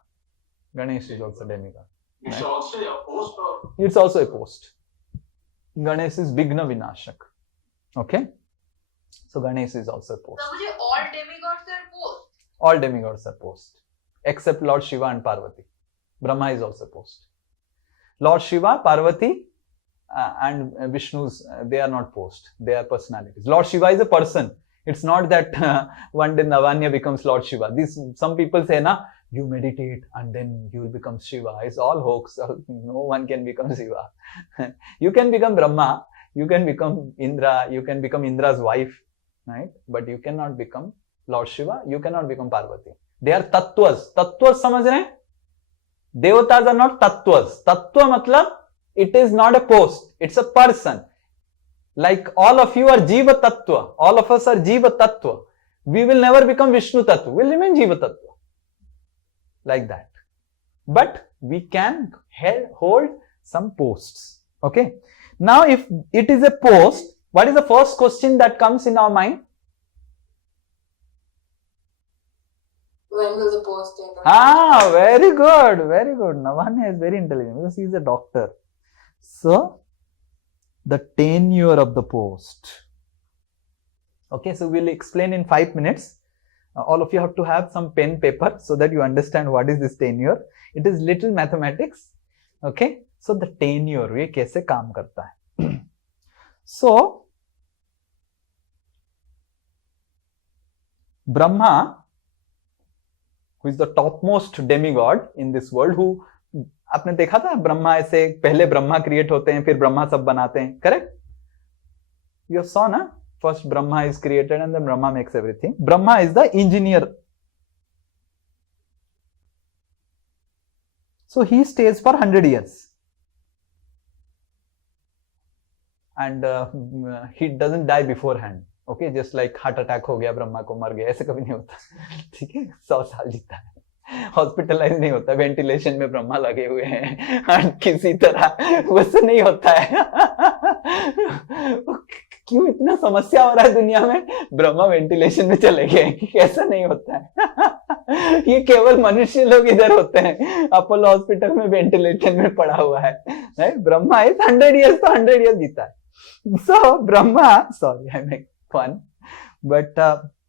Ganesh is also demigod. It's Right. also a post, or It's also a post. Ganesh is Vigna Vinashak. Okay? So Ganesh is also a post. So मुझे all demigods are post. All demigods are post, except Lord Shiva and Parvati. Brahma is also post. Lord Shiva, Parvati, and Vishnu's, they are not post. They are personalities. Lord Shiva is a person. It's not that one day Navanya becomes Lord Shiva. Some people say, na, you meditate and then you will become Shiva. It's all hoax. No one can become Shiva. You can become Brahma. You can become Indra. You can become Indra's wife, right? But you cannot become Lord Shiva. You cannot become Parvati. They are tattvas. Tattvas समझ रहे हैं? Devatas are not tattvas. Tattva matlab it is not a post, it's a person. Like all of you are Jiva Tattva, all of us are Jiva Tattva. We will never become Vishnu Tattva, we'll remain Jiva Tattva. Like that. But we can hold some posts. Okay. Now if it is a post, what is the first question that comes in our mind? When will the post end? Ah, very good, very good. Navanya is very intelligent because he is a doctor. So, the tenure of the post. Okay, so we'll explain in 5 minutes. All of you have to have some pen paper so that you understand what is this tenure. It is little mathematics. Okay, so the tenure, ये कैसे काम करता है? So, Brahma, who is the topmost demigod in this world, who आपने देखा था ब्रह्मा ऐसे पहले ब्रह्मा क्रिएट होते हैं फिर ब्रह्मा सब बनाते हैं, करेक्ट? You saw ना, first Brahma is created and then Brahma makes everything. Brahma is the engineer. So he stays for 100 years. And he doesn't die beforehand. Okay, just like heart attack हो गया ब्रह्मा को मर गया, ऐसे कभी नहीं होता. ठीक है, 100 साल जीता है. हॉस्पिटलाइज नहीं होता, वेंटिलेशन में ब्रह्मा लगे हुए हैं और किसी तरह वैसे नहीं होता है. क्यों इतना समस्या हो रहा है दुनिया में? ब्रह्मा वेंटिलेशन में चले गए, कैसा नहीं होता है. ये केवल मनुष्य लोग इधर होते हैं, अपोलो हॉस्पिटल में वेंटिलेशन में पड़ा हुआ है. ब्रह्मा इज 100 years तो 100 years जीता है. So Brahma, sorry I make fun, but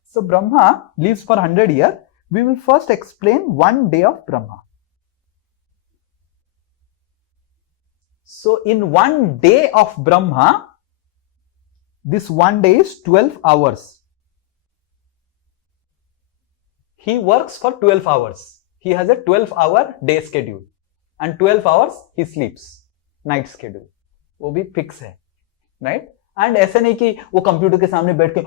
so Brahma lives for 100 years. We will first explain one day of Brahma. So in one day of Brahma, this one day is 12 hours. He works for 12 hours. He has a 12-hour day schedule and 12 hours he sleeps, night schedule. वो भी fix है, right? And ऐसे नहीं कि वो computer के सामने बैठ के,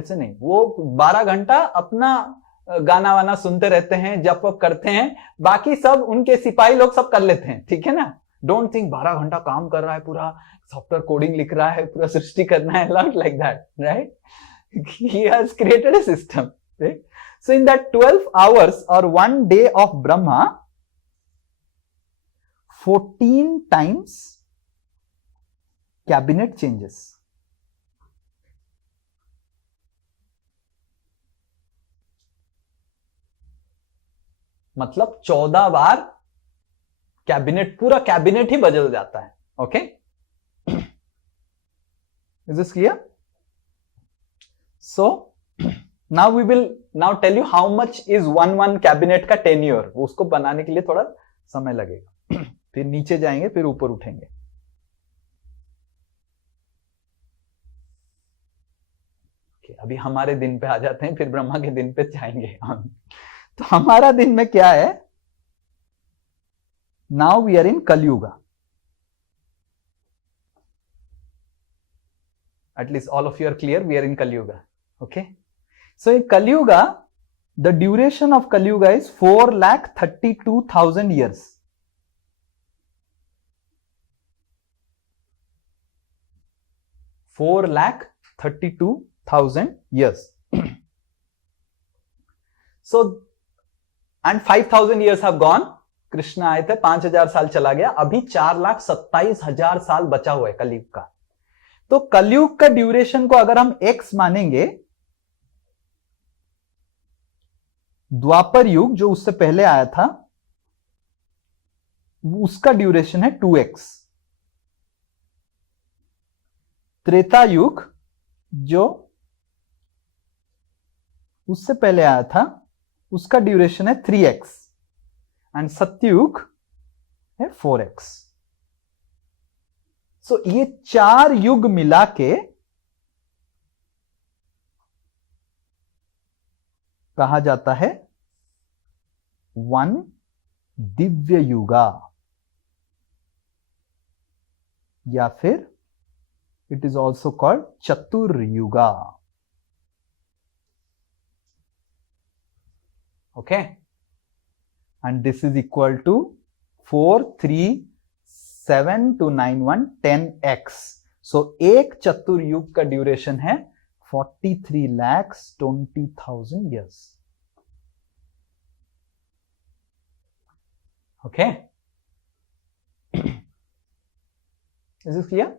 ऐसे नहीं, वो 12 घंटा अपना गाना वाना सुनते रहते हैं, जप वप करते हैं, बाकी सब उनके सिपाही लोग सब कर लेते हैं. ठीक है ना? डोंट थिंक 12 घंटा काम कर रहा है, पूरा सॉफ्टवेयर कोडिंग लिख रहा है, पूरा सृष्टि करना है, not like that, right? He has created a system, right? So in that 12 hours or one day of Brahma, 14 times cabinet changes. मतलब 14 बार कैबिनेट, पूरा कैबिनेट ही बदल जाता है. Okay, is this clear? So now we will now tell you how much is one cabinet का tenure. उसको बनाने के लिए थोड़ा समय लगेगा. फिर नीचे जाएंगे, फिर ऊपर उठेंगे. अभी हमारे दिन पे आ जाते हैं, फिर ब्रह्मा के दिन पे जाएंगे हम. तो हमारा दिन में क्या है? Now we are in Kalyuga. At least all of you are clear, we are in Kalyuga. Okay, so in Kalyuga the duration of Kalyuga is 4,32,000 years. $4,32,000 years. So, and 5,000 years have gone. Krishna आए थे, 5,000 साल चला गया, अभी 4,27,000 साल बचा हुआ है कलयुग का. तो कलयुग का ड्यूरेशन को अगर हम x मानेंगे, द्वापर युग जो उससे पहले आया था उसका ड्यूरेशन है 2x. त्रेता युग जो उससे पहले आया था उसका ड्यूरेशन है 3x एंड सत्ययुग है 4x. सो ये 4 युग मिला के कहा जाता है वन दिव्य युगा, या फिर it is also called Chaturyuga. Okay, and this is equal to 437 10x. सो एक चतुर्युग का ड्यूरेशन है 43,20,000 years. Okay. Is this clear?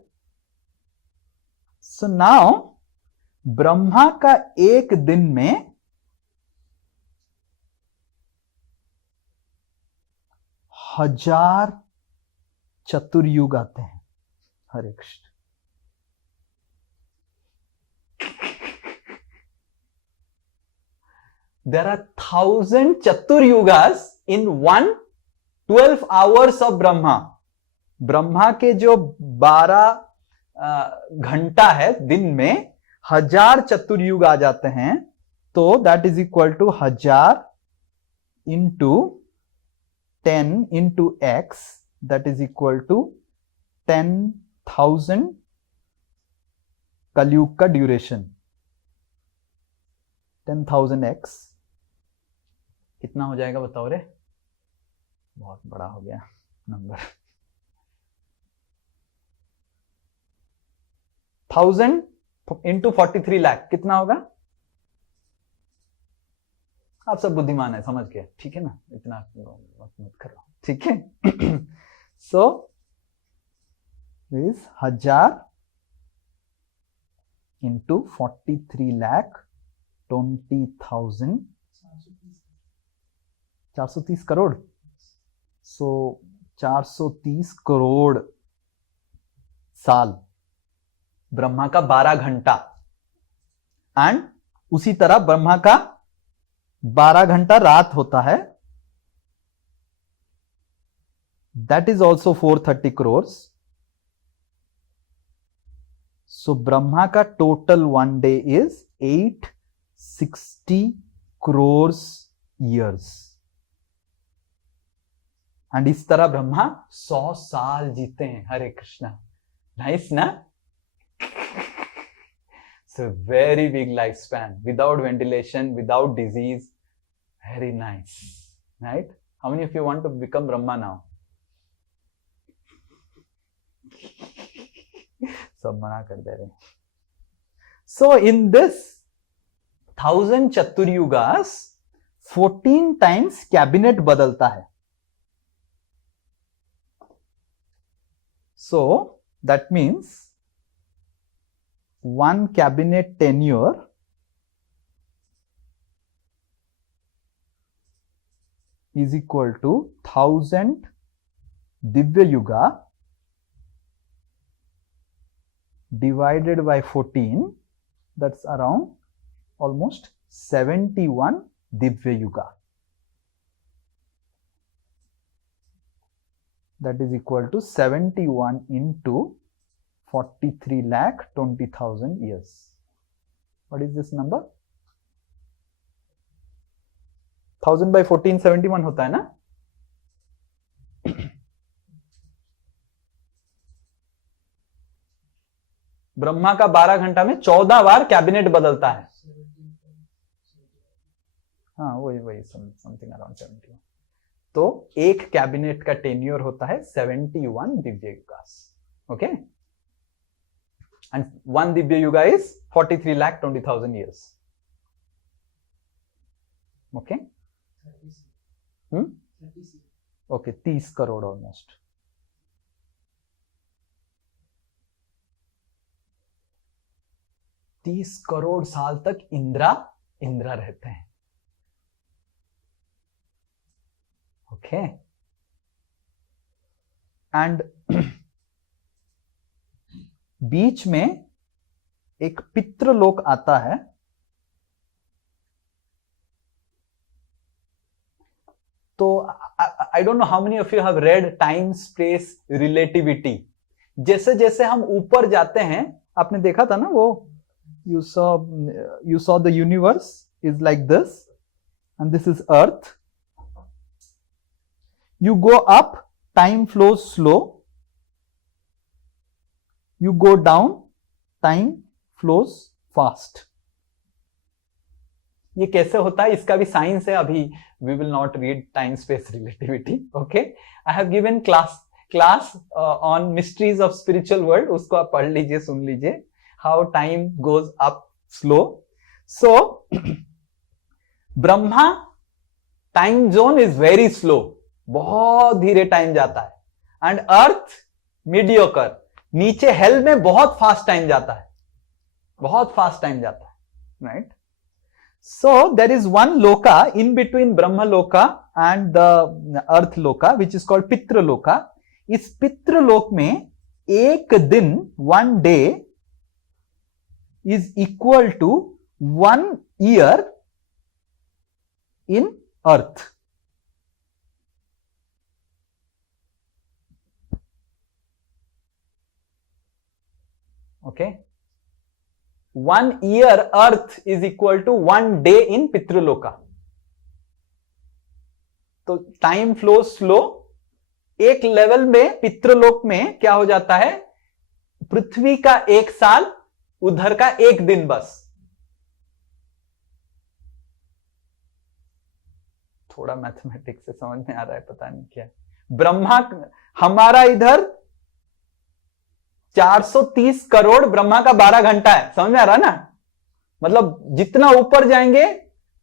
So now Brahma का एक दिन में 1000 चतुर्युग आते हैं. हरे Krishna. There are 1000 Chaturyugas in 12 hours of Brahma. Brahma के जो 12 घंटा है दिन में 1000 चतुर्युग आ जाते हैं. तो that is equal to 1000 into 10 into x, that is equal to 10,000 Kalyug का ड्यूरेशन. 10,000 एक्स कितना हो जाएगा बताओ रे? बहुत बड़ा हो गया नंबर. 1000 इंटू 43 लाख कितना होगा? आप सब बुद्धिमान है, समझ गए, ठीक है ना? इतना मत करो, ठीक है. So is 1000 into 43,20,000, 430 crore. So 430 crore साल ब्रह्मा का 12 घंटा. एंड उसी तरह ब्रह्मा का 12 घंटा रात होता है. That is also 430 crore. So Brahma का total one day is 860 crore years. And इस तरह ब्रह्मा 100 साल जीते हैं. हरे कृष्णा. नाइस ना? So very big lifespan, without ventilation, without disease. Very nice, right? How many of you want to become Brahma now? सब मना कर दे रहे. So in this 1000 Chaturyugas 14 times cabinet बदलता है. So that means one cabinet tenure is equal to 1000 Divya Yuga divided by 14. That's around almost 71 Divya Yuga. That is equal to 71 into 43,20,000 years. What is this number? 1000 by 14 71 होता है ना? ब्रह्मा का 12 घंटा में 14 बार cabinet बदलता है. हाँ वही समथिंग अराउंड 71. तो एक कैबिनेट का टेन्योर होता है 71 Divya yugas. Okay. And one Divya Yuga is 43,20,000 years. Okay? Okay, 30 crore almost. तीस करोड़ साल तक इंद्रा रहते हैं. Okay? And बीच में एक पितृलोक आता है. तो I don't know how many of you have read time space relativity. जैसे जैसे हम ऊपर जाते हैं, आपने देखा था ना वो, you saw the universe is like this and this is earth. You go up, time flows slow. You go down, time flows fast. ये कैसे होता है, इसका भी साइंस है, अभी we will not read time space relativity. Okay, I have given class on mysteries of spiritual world, उसको आप पढ़ लीजिए, सुन लीजिए, how time goes up slow. So Brahma time zone is very slow, बहुत धीरे टाइम जाता है. एंड अर्थ मीडियोकर, नीचे हेल में बहुत फास्ट टाइम जाता है, बहुत फास्ट टाइम जाता है, right. So there is one loka in between Brahma loka and the earth loka which is called Pitra loka. इस पितृ लोक में एक दिन, one day is equal to 1 year in earth. Okay. 1 year earth is equal to 1 day in पितृलोका. तो time flow slow. एक level में पितृलोक में क्या हो जाता है, पृथ्वी का 1 साल, उधर का 1 दिन बस. थोड़ा मैथमेटिक्स से समझ में आ रहा है, पता नहीं क्या. ब्रह्मा, हमारा इधर 430 करोड़, ब्रह्मा का 12 घंटा है. समझ में आ रहा है ना, मतलब जितना ऊपर जाएंगे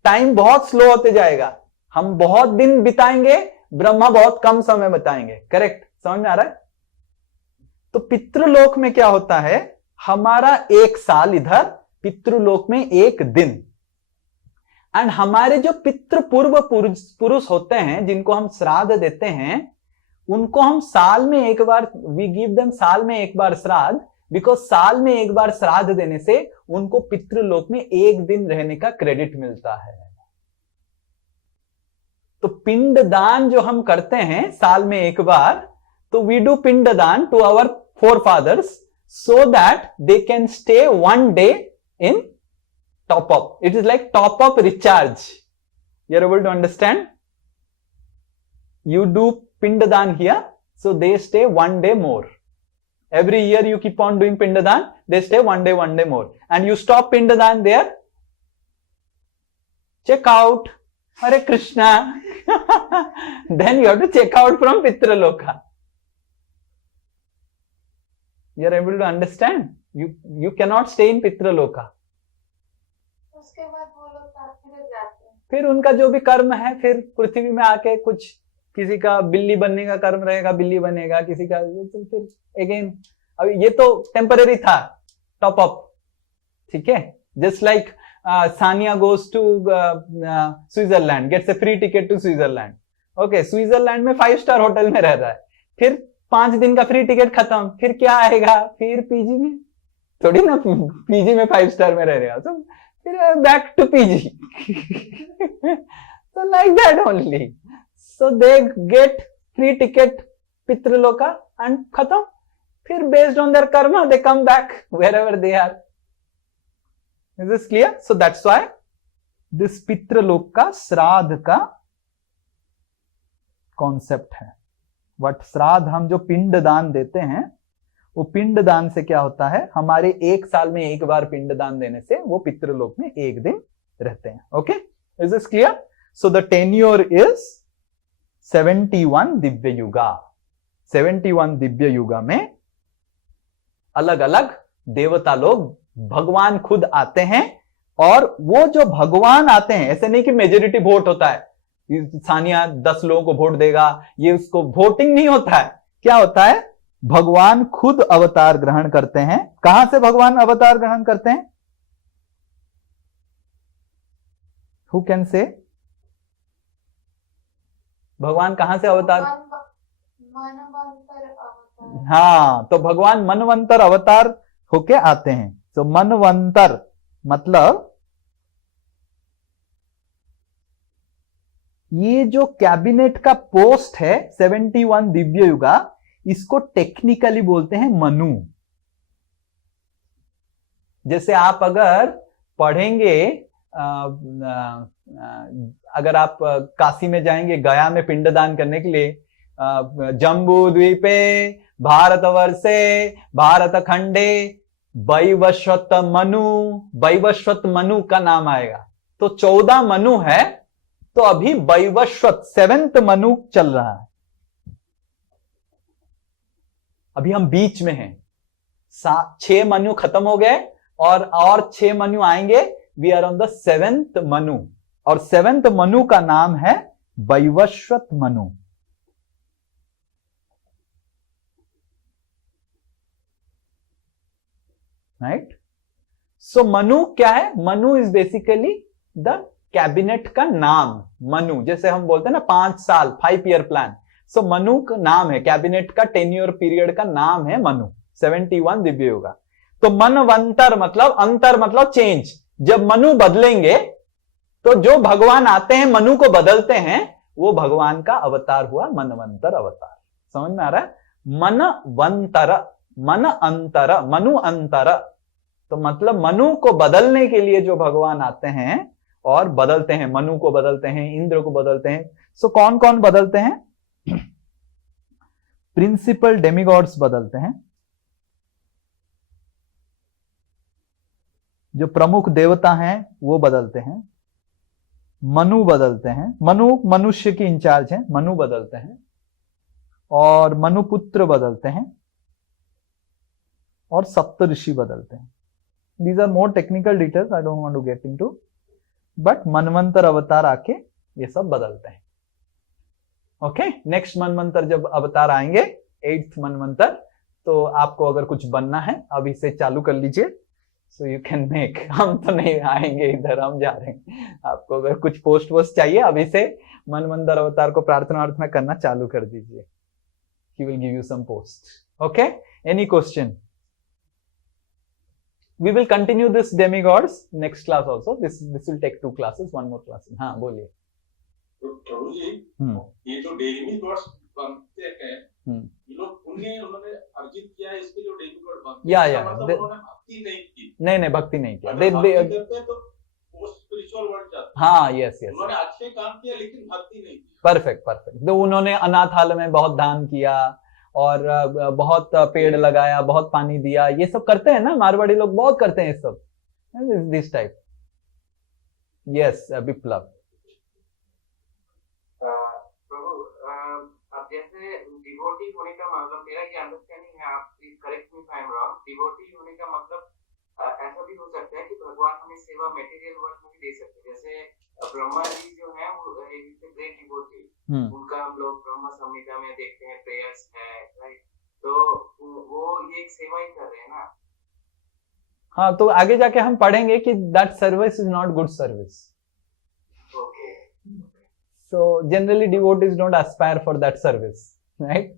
टाइम बहुत स्लो होते जाएगा. हम बहुत दिन बिताएंगे, ब्रह्मा बहुत कम समय बिताएंगे. करेक्ट, समझ में आ रहा है. तो पितृलोक में क्या होता है, हमारा 1 साल इधर, पितृलोक में 1 दिन. एंड हमारे जो पितृ पूर्व पुरुष होते हैं, जिनको हम श्राद्ध देते हैं, उनको हम साल में एक बार, वी गिव देम साल में एक बार श्राद्ध, बिकॉज साल में एक बार श्राद्ध देने से उनको पितृलोक में 1 दिन रहने का क्रेडिट मिलता है. तो पिंडदान जो हम करते हैं साल में एक बार, तो we do pinddaan to our forefathers so that they can stay 1 day in top up. It is like top up recharge. You are able to understand? You do Pindadan here, so they stay 1 day more. Every year you keep on doing Pindadan, they stay 1 day more. And you stop Pindadan there, check out, Hare Krishna. Then you have to check out from Pitraloka. You are able to understand? You cannot stay in Pitraloka. उसके बाद वो लोग फिर जाते हैं. फिर उनका जो भी कर्म है, फिर पृथ्वी में आके कुछ, किसी का बिल्ली बनने का कर्म रहेगा, बिल्ली बनेगा, किसी का फिर अगेन. अब ये तो टेम्पररी था, टॉप अप. ठीक है, just like Sania goes to Switzerland, gets a free ticket to Switzerland. Okay, Switzerland में 5 स्टार होटल में रह रहा है, फिर 5 दिन का फ्री टिकट खत्म, फिर क्या आएगा, फिर पीजी में. थोड़ी ना पीजी में 5 स्टार में रह रहा, तो फिर back to PG. so like that only. So they get free ticket Pitriloka and खत्म. फिर based on their karma they come back wherever they are. Is this clear? So that's why this पितृलोक का श्राद्ध का कॉन्सेप्ट है. What श्राद्ध, हम जो पिंड दान देते हैं, वो पिंड दान से क्या होता है, हमारे 1 साल में एक बार पिंड दान देने से वो पितृलोक में 1 दिन रहते हैं. Okay, is this clear? So the tenure is 71 Divya युगा. 71 दिव्य युगा में अलग अलग देवता लोग, भगवान खुद आते हैं. और वो जो भगवान आते हैं, ऐसे नहीं कि मेजोरिटी वोट होता है, सानिया 10 लोगों को वोट देगा, ये उसको वोटिंग नहीं होता है. क्या होता है, भगवान खुद अवतार ग्रहण करते हैं. कहां से भगवान अवतार ग्रहण करते हैं? Who can say? भगवान कहां से अवतार? हाँ, तो भगवान मनवंतर अवतार होके आते हैं. तो मनवंतर मतलब ये जो कैबिनेट का पोस्ट है 71 दिव्य युगा, इसको टेक्निकली बोलते हैं मनु. जैसे आप अगर पढ़ेंगे, अगर आप काशी में जाएंगे, गया में पिंडदान करने के लिए, जम्बू द्वीपे भारतवर्षे भारत खंडे वैवस्वत मनु, वैवस्वत मनु का नाम आएगा. तो 14 मनु है, तो अभी वैवस्वत 7th मनु चल रहा है। अभी हम बीच में हैं, 6 मनु खत्म हो गए और 6 मनु आएंगे। We are on the 7th Manu, और 7th मनु का नाम है वैवस्वत मनु। राइट। सो मनु क्या है? Manu is basically the cabinet का नाम। मनु जैसे हम बोलते हैं ना 5 साल 5 ईयर प्लान, सो मनु का नाम है, कैबिनेट का 10 ईयर पीरियड का नाम है मनु। 71 दिव्य योगा। तो मनवंतर मतलब अंतर मतलब चेंज। जब मनु बदलेंगे तो जो भगवान आते हैं मनु को बदलते हैं, वो भगवान का अवतार हुआ मनवंतर अवतार। समझ में आ रहा है? मनवंतर, मन अंतर, मनु अंतर, तो मतलब मनु को बदलने के लिए जो भगवान आते हैं और बदलते हैं, मनु को बदलते हैं, इंद्र को बदलते हैं। सो कौन कौन बदलते हैं? प्रिंसिपल डेमिगॉड्स बदलते हैं, जो प्रमुख देवता हैं वो बदलते हैं, मनु बदलते हैं, मनु मनुष्य की इंचार्ज हैं, मनु बदलते हैं, और मनुपुत्र बदलते हैं, और सप्तऋषि बदलते हैं। These are more technical details, I don't want to get into, but मनवंतर अवतार आके ये सब बदलते हैं। ओके, नेक्स्ट मनवंतर जब अवतार आएंगे 8th मनवंतर, तो आपको अगर कुछ बनना है अभी से चालू कर लीजिए, सो यू कैन मेक। हम तो नहीं आएंगे इधर, हम जा रहे हैं। आपको अगर कुछ पोस्ट वोस्ट चाहिए अभी से मनवंतर अवतार को प्रार्थना करना चालू कर दीजिए। He will give you some post. Okay, any question? We will continue this demigods next class also. This will take 2 classes, 1 more class. हाँ बोलिए। तो प्रभु जी, ये जो डेमिगॉड्स बनते हैं, ये लोग उन्होंने अर्जित किया है, इसके जो डेमिगॉड बनते हैं, मतलब उन्होंने भक्ति नहीं की। नहीं भक्ति नहीं किया। they करते तो वो स्पिरिचुअल वर्ल्ड जाते। हाँ, यस। उन्होंने अच्छे काम किया लेकिन भक्ति नहीं की। परफेक्ट। तो उन्होंने अनाथालय में बहुत दान किया और बहुत पेड़ लगाया, बहुत पानी दिया, ये सब करते हैं ना, मारवाड़ी लोग बहुत करते हैं ये सब, दिस टाइप। यस विप्लव। प्रभु, अब जैसे डिवोटी होने का मतलब, मेरा ये अंडरस्टैंडिंग है, आप please correct me if I am wrong, devotee होने का मतलब ऐसा भी हो सकता है कि भगवान हमें सेवा मटेरियल वर्ल्ड में भी दे सकते हैं। जैसे ब्रह्मा जी जो है वो ग्रेट डिवोटी, उनका हम लोग ब्रह्म संहिता में देखते हैं, प्रेयर्स है, राइट? तो वो ये एक सेवा ही कर रहे हैं ना। हाँ, तो आगे जाके हम पढ़ेंगे कि that service is not good service. Okay. So generally devotees don't aspire for that service, right?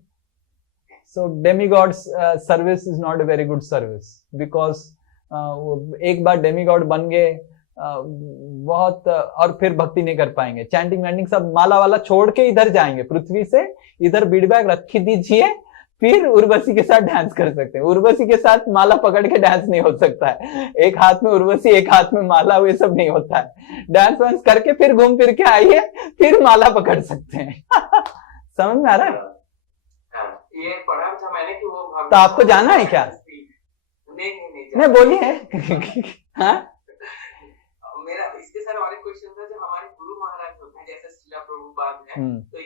So demigods service is not a very good service, because एक बार डेमीगॉड बन गए बहुत, और फिर भक्ति नहीं कर पाएंगे। चैंटिंग वैंटिंग सब माला वाला छोड़ के इधर जाएंगे, पृथ्वी से इधर बीड बैग रखी दीजिए, फिर उर्वशी के साथ डांस कर सकते हैं। उर्वशी के साथ माला पकड़ के डांस नहीं हो सकता है, एक हाथ में उर्वशी एक हाथ में माला, ये सब नहीं होता है। डांस वांस करके फिर घूम फिर के आइए, फिर माला पकड़ सकते हैं। समझ में आ रहा है? ये पढ़ा था मैंने कि वो तो आपको जाना है क्या? नहीं बोलिए। हाँ, मेरा इसके साथ और एक क्वेश्चन था, जो हमारे गुरु महाराज होते हैं जैसे श्रीला प्रभुपाद है, तो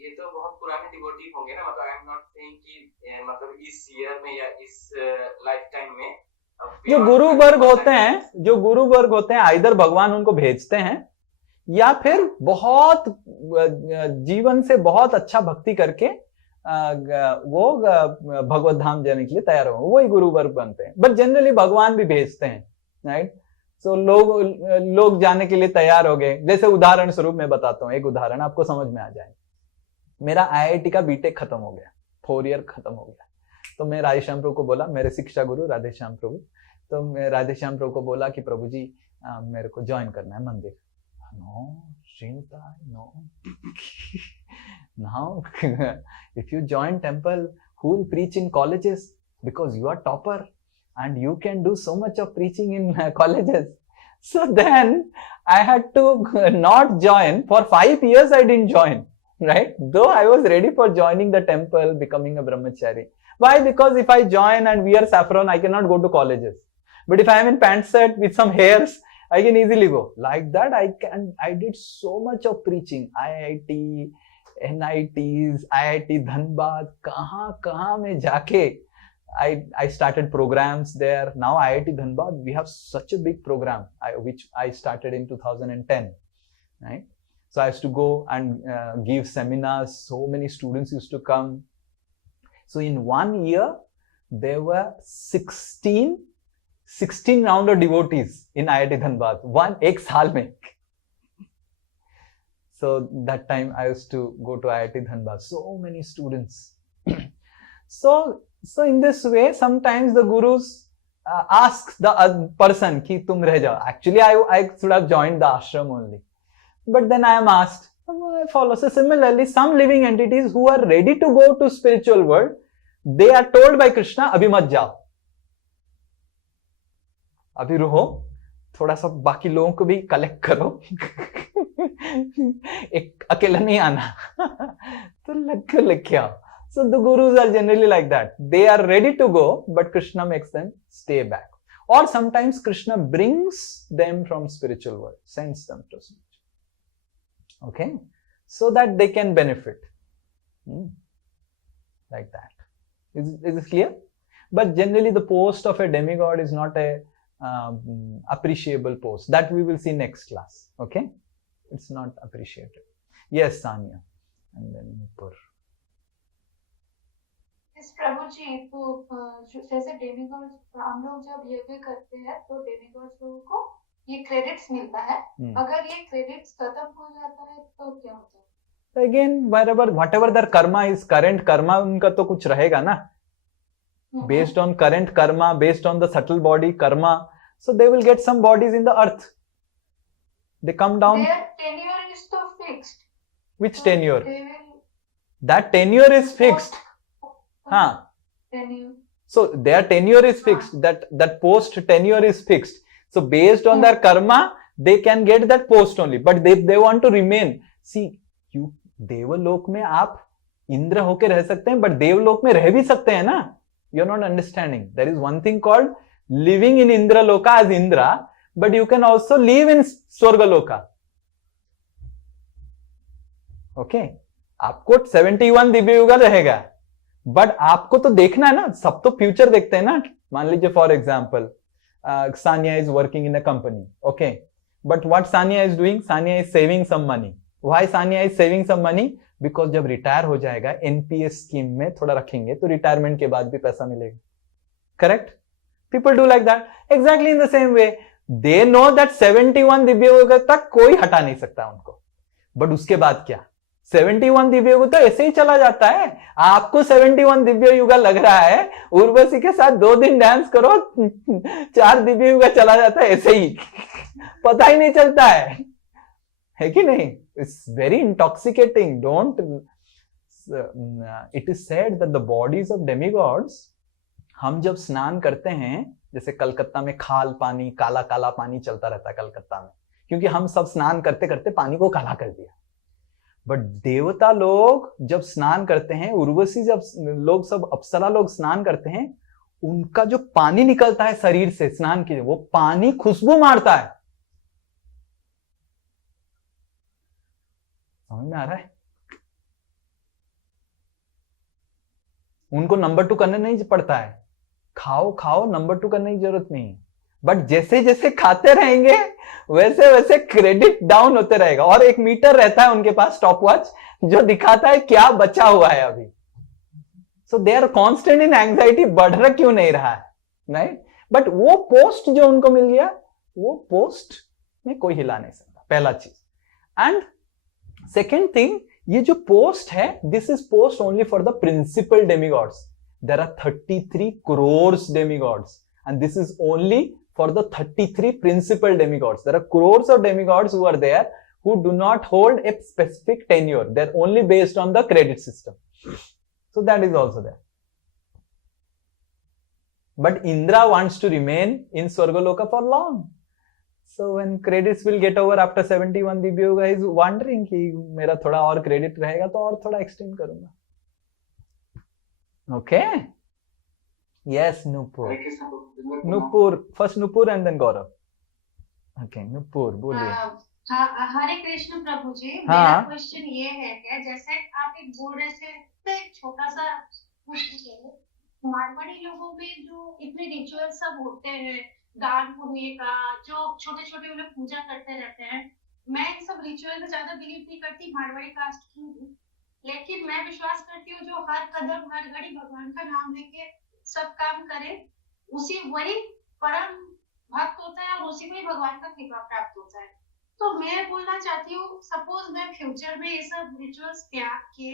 ये तो बहुत पुराने डिवोटी होंगे ना, मतलब आई एम नॉट सेइंग कि मतलब इस ईयर में या इस लाइफ टाइम में जो गुरु वर्ग होते हैं आइदर भगवान उनको भेजते हैं, या फिर बहुत जीवन से बहुत अच्छा भक्ति करके वो भगवत धाम जाने के लिए तैयार हो, वही गुरु वर्ग बनते हैं। बट जनरली भगवान भी भेजते हैं, राइट? सो लोग जाने के लिए तैयार हो गए। जैसे उदाहरण स्वरूप मैं बताता हूँ, एक उदाहरण आपको समझ में आ जाए। मेरा IIT का बीटेक खत्म हो गया, 4 ईयर खत्म हो गया, तो मैं राधेश्याम प्रभु को बोला, मेरे शिक्षा गुरु राधेश्याम प्रभु, तो मैं राधेश्याम प्रभु को बोला कि प्रभु जी मेरे को ज्वाइन करना है मंदिर। No Sri Nitai, no. Now, if you join temple, who will preach in colleges? Because you are topper and you can do so much of preaching in colleges. So then I had to not join. For 5 years I didn't join, right? Though I was ready for joining the temple, becoming a brahmachari. Why? Because if I join and wear saffron, I cannot go to colleges. But if I am in pant shirt with some hairs I can easily go. Like that, I did so much of preaching. IIT, NITs, IIT Dhanbad, kahan mein jaake I started programs there. Now IIT Dhanbad, we have such a big program, which I started in 2010, right? So I used to go and give seminars. So many students used to come. So in 1 year, there were 16 rounder devotees in IIT Dhanbad. Ek saal mein. So that time I used to go to IIT Dhanbad. So many students. So in this way, sometimes the gurus ask the person ki tum reh jao. Actually, I should have joined the ashram only. But then I am asked, I follow. So similarly, some living entities who are ready to go to spiritual world, they are told by Krishna, abhi mat jao. अभी रहो, थोड़ा सा बाकी लोगों को भी collect करो. एक अकेला नहीं आना. तो लग क्या. So the gurus are generally like that. They are ready to go, but Krishna makes them stay back. Or sometimes Krishna brings them from spiritual world, sends them to spiritual. Okay, so that they can benefit. Like that. Is it clear? But generally the post of a demigod is not a appreciable post. That we will see next class. Okay, it's not appreciated. Yes, Sanya. And then Nupur. इस प्रभु जी तो जैसे demigods हम लोग जब यज्ञ करते हैं तो डेमिगॉड्स को ये क्रेडिट्स मिलता है. अगर ये क्रेडिट्स खत्म हो जाता है तो क्या होता है? Again, whatever their karma is, current karma उनका तो कुछ रहेगा ना. Based on current karma, based on the subtle body karma, so they will get some bodies in the earth. They come down. Their tenure is so fixed. Which so tenure? That tenure is fixed. Tenure. So their tenure is fixed. That post tenure is fixed. So based on their karma, they can get that post only. But they want to remain. See, you देवलोक में आप इंद्र होके रह सकते हैं, but देवलोक में रह भी सकते हैं ना. You're not understanding. There is one thing called living in Indra Loka as Indra, but you can also live in Swarga Loka. Okay? आपको 71 दिव्य युग रहेगा, बट आपको तो देखना है ना. सब तो फ्यूचर देखते हैं ना. मान लीजिए for example Sania is working in a company. Okay, but what Sania is doing? Sania is saving some money. Why Sania is saving some money? Because जब रिटायर हो जाएगा एनपीएस स्कीम में थोड़ा रखेंगे तो रिटायरमेंट के बाद भी पैसा मिलेगा. Correct? People do like that. Exactly in the same way they know that 71 Divya युग तक कोई हटा नहीं सकता उनको. बट उसके बाद क्या? 71 दिव्य युग तो ऐसे ही चला जाता है. आपको 71 दिव्य युग लग रहा है, उर्वशी के साथ 2 दिन डांस करो, 4 दिव्य युग चला जाता है ऐसे ही. पता ही नहीं चलता है कि नहीं? It's very intoxicating. It is said that the bodies of demigods, हम जब स्नान करते हैं, जैसे कलकत्ता में खाल पानी, काला काला पानी चलता रहता है कलकत्ता में, क्योंकि हम सब स्नान करते करते पानी को काला कर दिया. बट देवता लोग जब स्नान करते हैं, उर्वशी जब लोग सब अप्सरा लोग स्नान करते हैं, उनका जो पानी निकलता है शरीर से स्नान के, वो पानी खुशबू मारता है. समझ में आ रहा है? उनको नंबर 2 करने नहीं पड़ता है. खाओ खाओ, नंबर 2 करने की जरूरत नहीं. बट जैसे जैसे खाते रहेंगे वैसे वैसे क्रेडिट डाउन होते रहेगा. और एक मीटर रहता है उनके पास, स्टॉप वॉच, जो दिखाता है क्या बचा हुआ है अभी. So they are constant in anxiety. बढ़ रहा क्यों नहीं रहा है, राइट? बट वो पोस्ट जो उनको मिल गया, वो पोस्ट में कोई हिला नहीं सकता. पहला चीज. एंड सेकेंड थिंग, ये जो पोस्ट है, this is post only for the principal demigods. There are 33 crores demigods, and this is only for the 33 principal demigods. There are crores of demigods who are there who do not hold a specific tenure. They're only based on the credit system. So that is also there. But Indra wants to remain in Swargaloka for long. So when credits will get over after 71 Divya Yuga, he is wondering कि मेरा थोड़ा और credit रहेगा तो और थोड़ा extend करूंगा. Okay? Yes, Nupur. Nupur. First Nupur and then Gaurav. Okay Nupur बोलिए। हाँ, हरे कृष्ण प्रभु जी। हाँ। मेरा क्वेश्चन ये है कि जैसे आप एक बोल रहे थे तो एक छोटा सा क्वेश्चन, मारवाड़ी लोगों में जो इतने रिचुअल सब होते हैं, दान पुण्य का, जो छोटे छोटे वो लोग पूजा करते रहते हैं, मैं इन सब रिचुअल में ज्यादा बिलीव नहीं करती, मारवाड़ी कास्ट की हूँ, लेकिन मैं विश्वास करती हूँ जो हर कदम हर घड़ी भगवान का नाम लेके सब काम करे, उसी वही परम भक्त होता है और उसी को ही भगवान का कृपा प्राप्त होता है। तो मैं बोलना चाहती हूँ, सपोज मैं फ्यूचर में ये सब रिचुअल्स त्याग के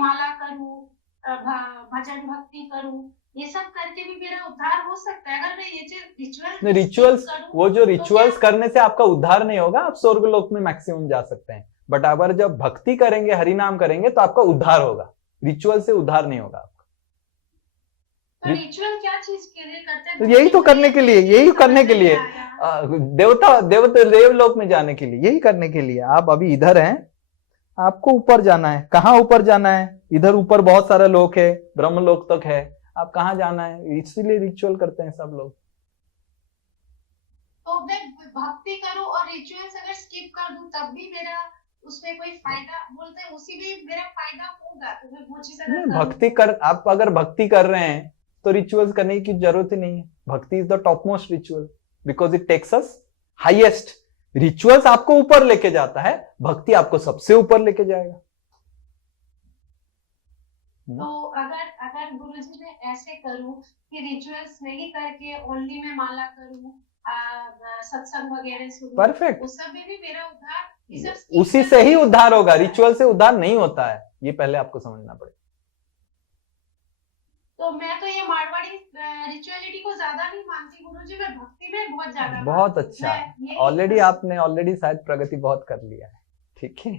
माला करूँ, भजन भक्ति करूँ, ये सब करके भी मेरा उद्धार हो सकता है अगर मैं ये रिचुअल्स, वो जो रिचुअल्स करने से आपका उद्धार नहीं होगा, आप स्वर्ग लोक में मैक्सिमम जा सकते हैं, बट अगर जब भक्ति करेंगे, हरि नाम करेंगे तो आपका उद्धार होगा, रिचुअल से उद्धार नहीं होगा आपका। तो रिचुअल क्या चीज के लिए करते हैं? तो यही तो करने के लिए, यही करने के लिए, देवलोक में जाने के लिए, यही करने के लिए। आप अभी इधर हैं, आपको ऊपर जाना है। कहाँ ऊपर जाना है? इधर ऊपर बहुत सारे लोक है, ब्रह्म लोक तक है, आप कहाँ जाना है? इसीलिए रिचुअल करते हैं सब लोग। तो मैं भक्ति करूं और रिचुअल्स अगर स्किप कर दूं तब भी मेरा उसमें कोई फायदा, बोलते हैं उसी में मेरा फायदा होगा, तो मैं वो चीज अगर भक्ति कर, आप अगर भक्ति कर रहे हैं तो रिचुअल्स करने की जरूरत ही नहीं है। Bhakti is the top most ritual because it takes us highest. Rituals आपको ऊपर लेके जाता है, भक्ति आपको सबसे ऊपर लेके जाएगा। तो अगर गुरुजी मैं ऐसे करूं कि रिचुअल्स नहीं करके ओनली मैं माला करूं, सत्संग वगैरह सुनूं, परफेक्ट, उस सब में भी मेरा उद्धार, उसी से ही उद्धार होगा, रिचुअल से उद्धार नहीं होता है, ये पहले आपको समझना पड़ेगा। तो मैं तो ये मारवाड़ी रिचुअलिटी को ज्यादा नहीं मानती गुरुजी, मैं भक्ति में बहुत ज्यादा। बहुत अच्छा, ऑलरेडी शायद प्रगति बहुत कर लिया है। ठीक है,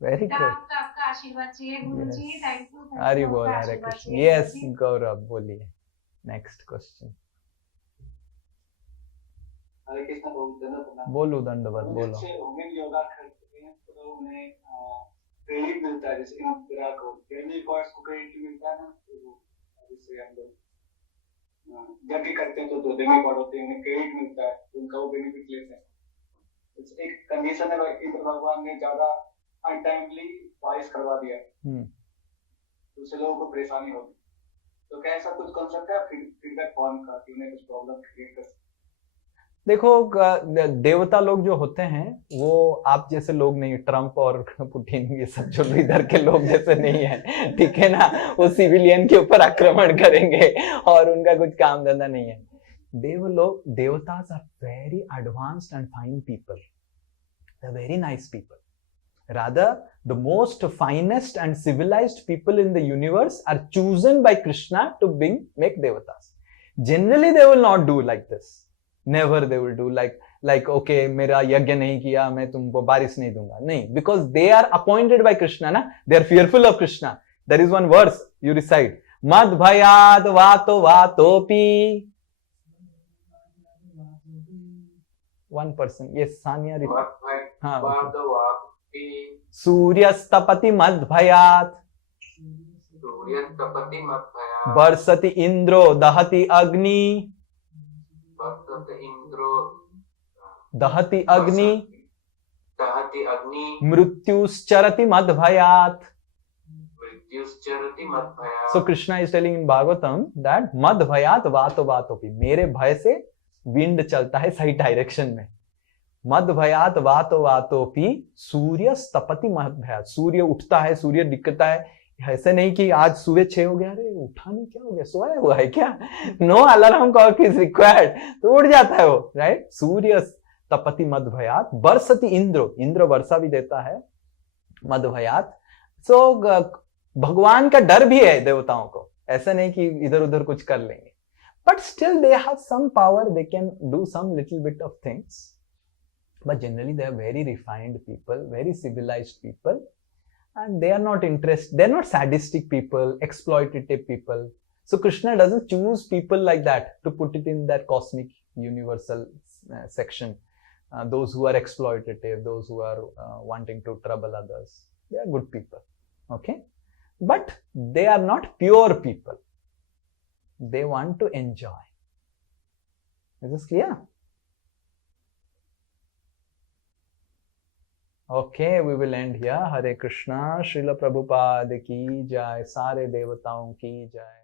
वेरी गुड। आपका आशीर्वाद चाहिए गुरुजी। Thank you. हरि बोल, हरे कृष्ण। यस गौरव, बोलिए नेक्स्ट क्वेश्चन। हरे कृष्ण बोलो, दंडवत बोलो। जैसे योगा करते हैं तो उन्हें क्रेडिट मिलता है, जैसे इंदिरा को डेमिगॉड्स को क्रेडिट मिलता है ना, जैसे हम लोग यज्ञ करते हैं तो दो डेमिगॉड होते हैं, उन्हें क्रेडिट मिलता है, उनका वो बेनिफिट लेते हैं। एक कंडीशन है, इंद्र भगवान ने ज्यादा अनटाइमली बारिश करवा दिया, दूसरे लोगों को परेशानी होगी, तो क्या ऐसा कुछ कॉन्सेप्ट है फीडबैक फॉर्म का कि उन्हें कुछ प्रॉब्लम क्रिएट कर सकते? देखो, देवता लोग जो होते हैं वो आप जैसे लोग नहीं, ट्रम्प और पुतिन ये सब जो इधर के लोग जैसे नहीं है, ठीक है ना। वो सिविलियन के ऊपर आक्रमण करेंगे और उनका कुछ काम धंधा नहीं है। Devatas are very advanced and fine people, they are very nice people. Rather, the most finest and civilized people in the universe are chosen by Krishna to make devatas. Generally, they will not do like this. Never they will do like okay, मेरा यज्ञ नहीं किया, मैं तुमको बारिश नहीं दूंगा, नहीं, because they are appointed by Krishna, ना, they are fearful of Krishna. There is one verse you recite, mad bhayad vato vatopi. One person, yes, Sanya. हाँ, सूर्यस्तपति मद्भयात्, वर्षति इंद्रो दहति अग्नि, मृत्युश्चरति मद्भयात्. So Krishna is telling in Bhagavatam that मद्भयात् वातो वातोपि, मेरे भय से wind चलता है सही डायरेक्शन में। मद्भयात् वातो वातोपि सूर्य स्तपति मद्भयात्, सूर्य उठता है, सूर्य दिखता है, ऐसे नहीं कि आज सुबह 6 हो गया, अरे उठा नहीं, क्या हो गया, सोया हुआ है क्या, no alarm clock is required, तो उठ जाता है वो, राइट। सूर्य स्तपति मद्भयात्, बरसति इंद्र वर्षा भी देता है, मद्भयात्। सो भगवान का डर भी है देवताओं को, ऐसा नहीं कि इधर उधर कुछ कर लेंगे, but still they have some power, they can do some little bit of things, but generally they are very refined people, very civilized people, and they are not interested, they're not sadistic people, exploitative people. So Krishna doesn't choose people like that to put it in that cosmic universal section. Those who are exploitative, those who are wanting to trouble others, they are good people, okay, but they are not pure people, they want to enjoy. Is this clear? Okay, we will end here. Hare Krishna. Srila Prabhupada ki jai. सारे देवताओं की जय.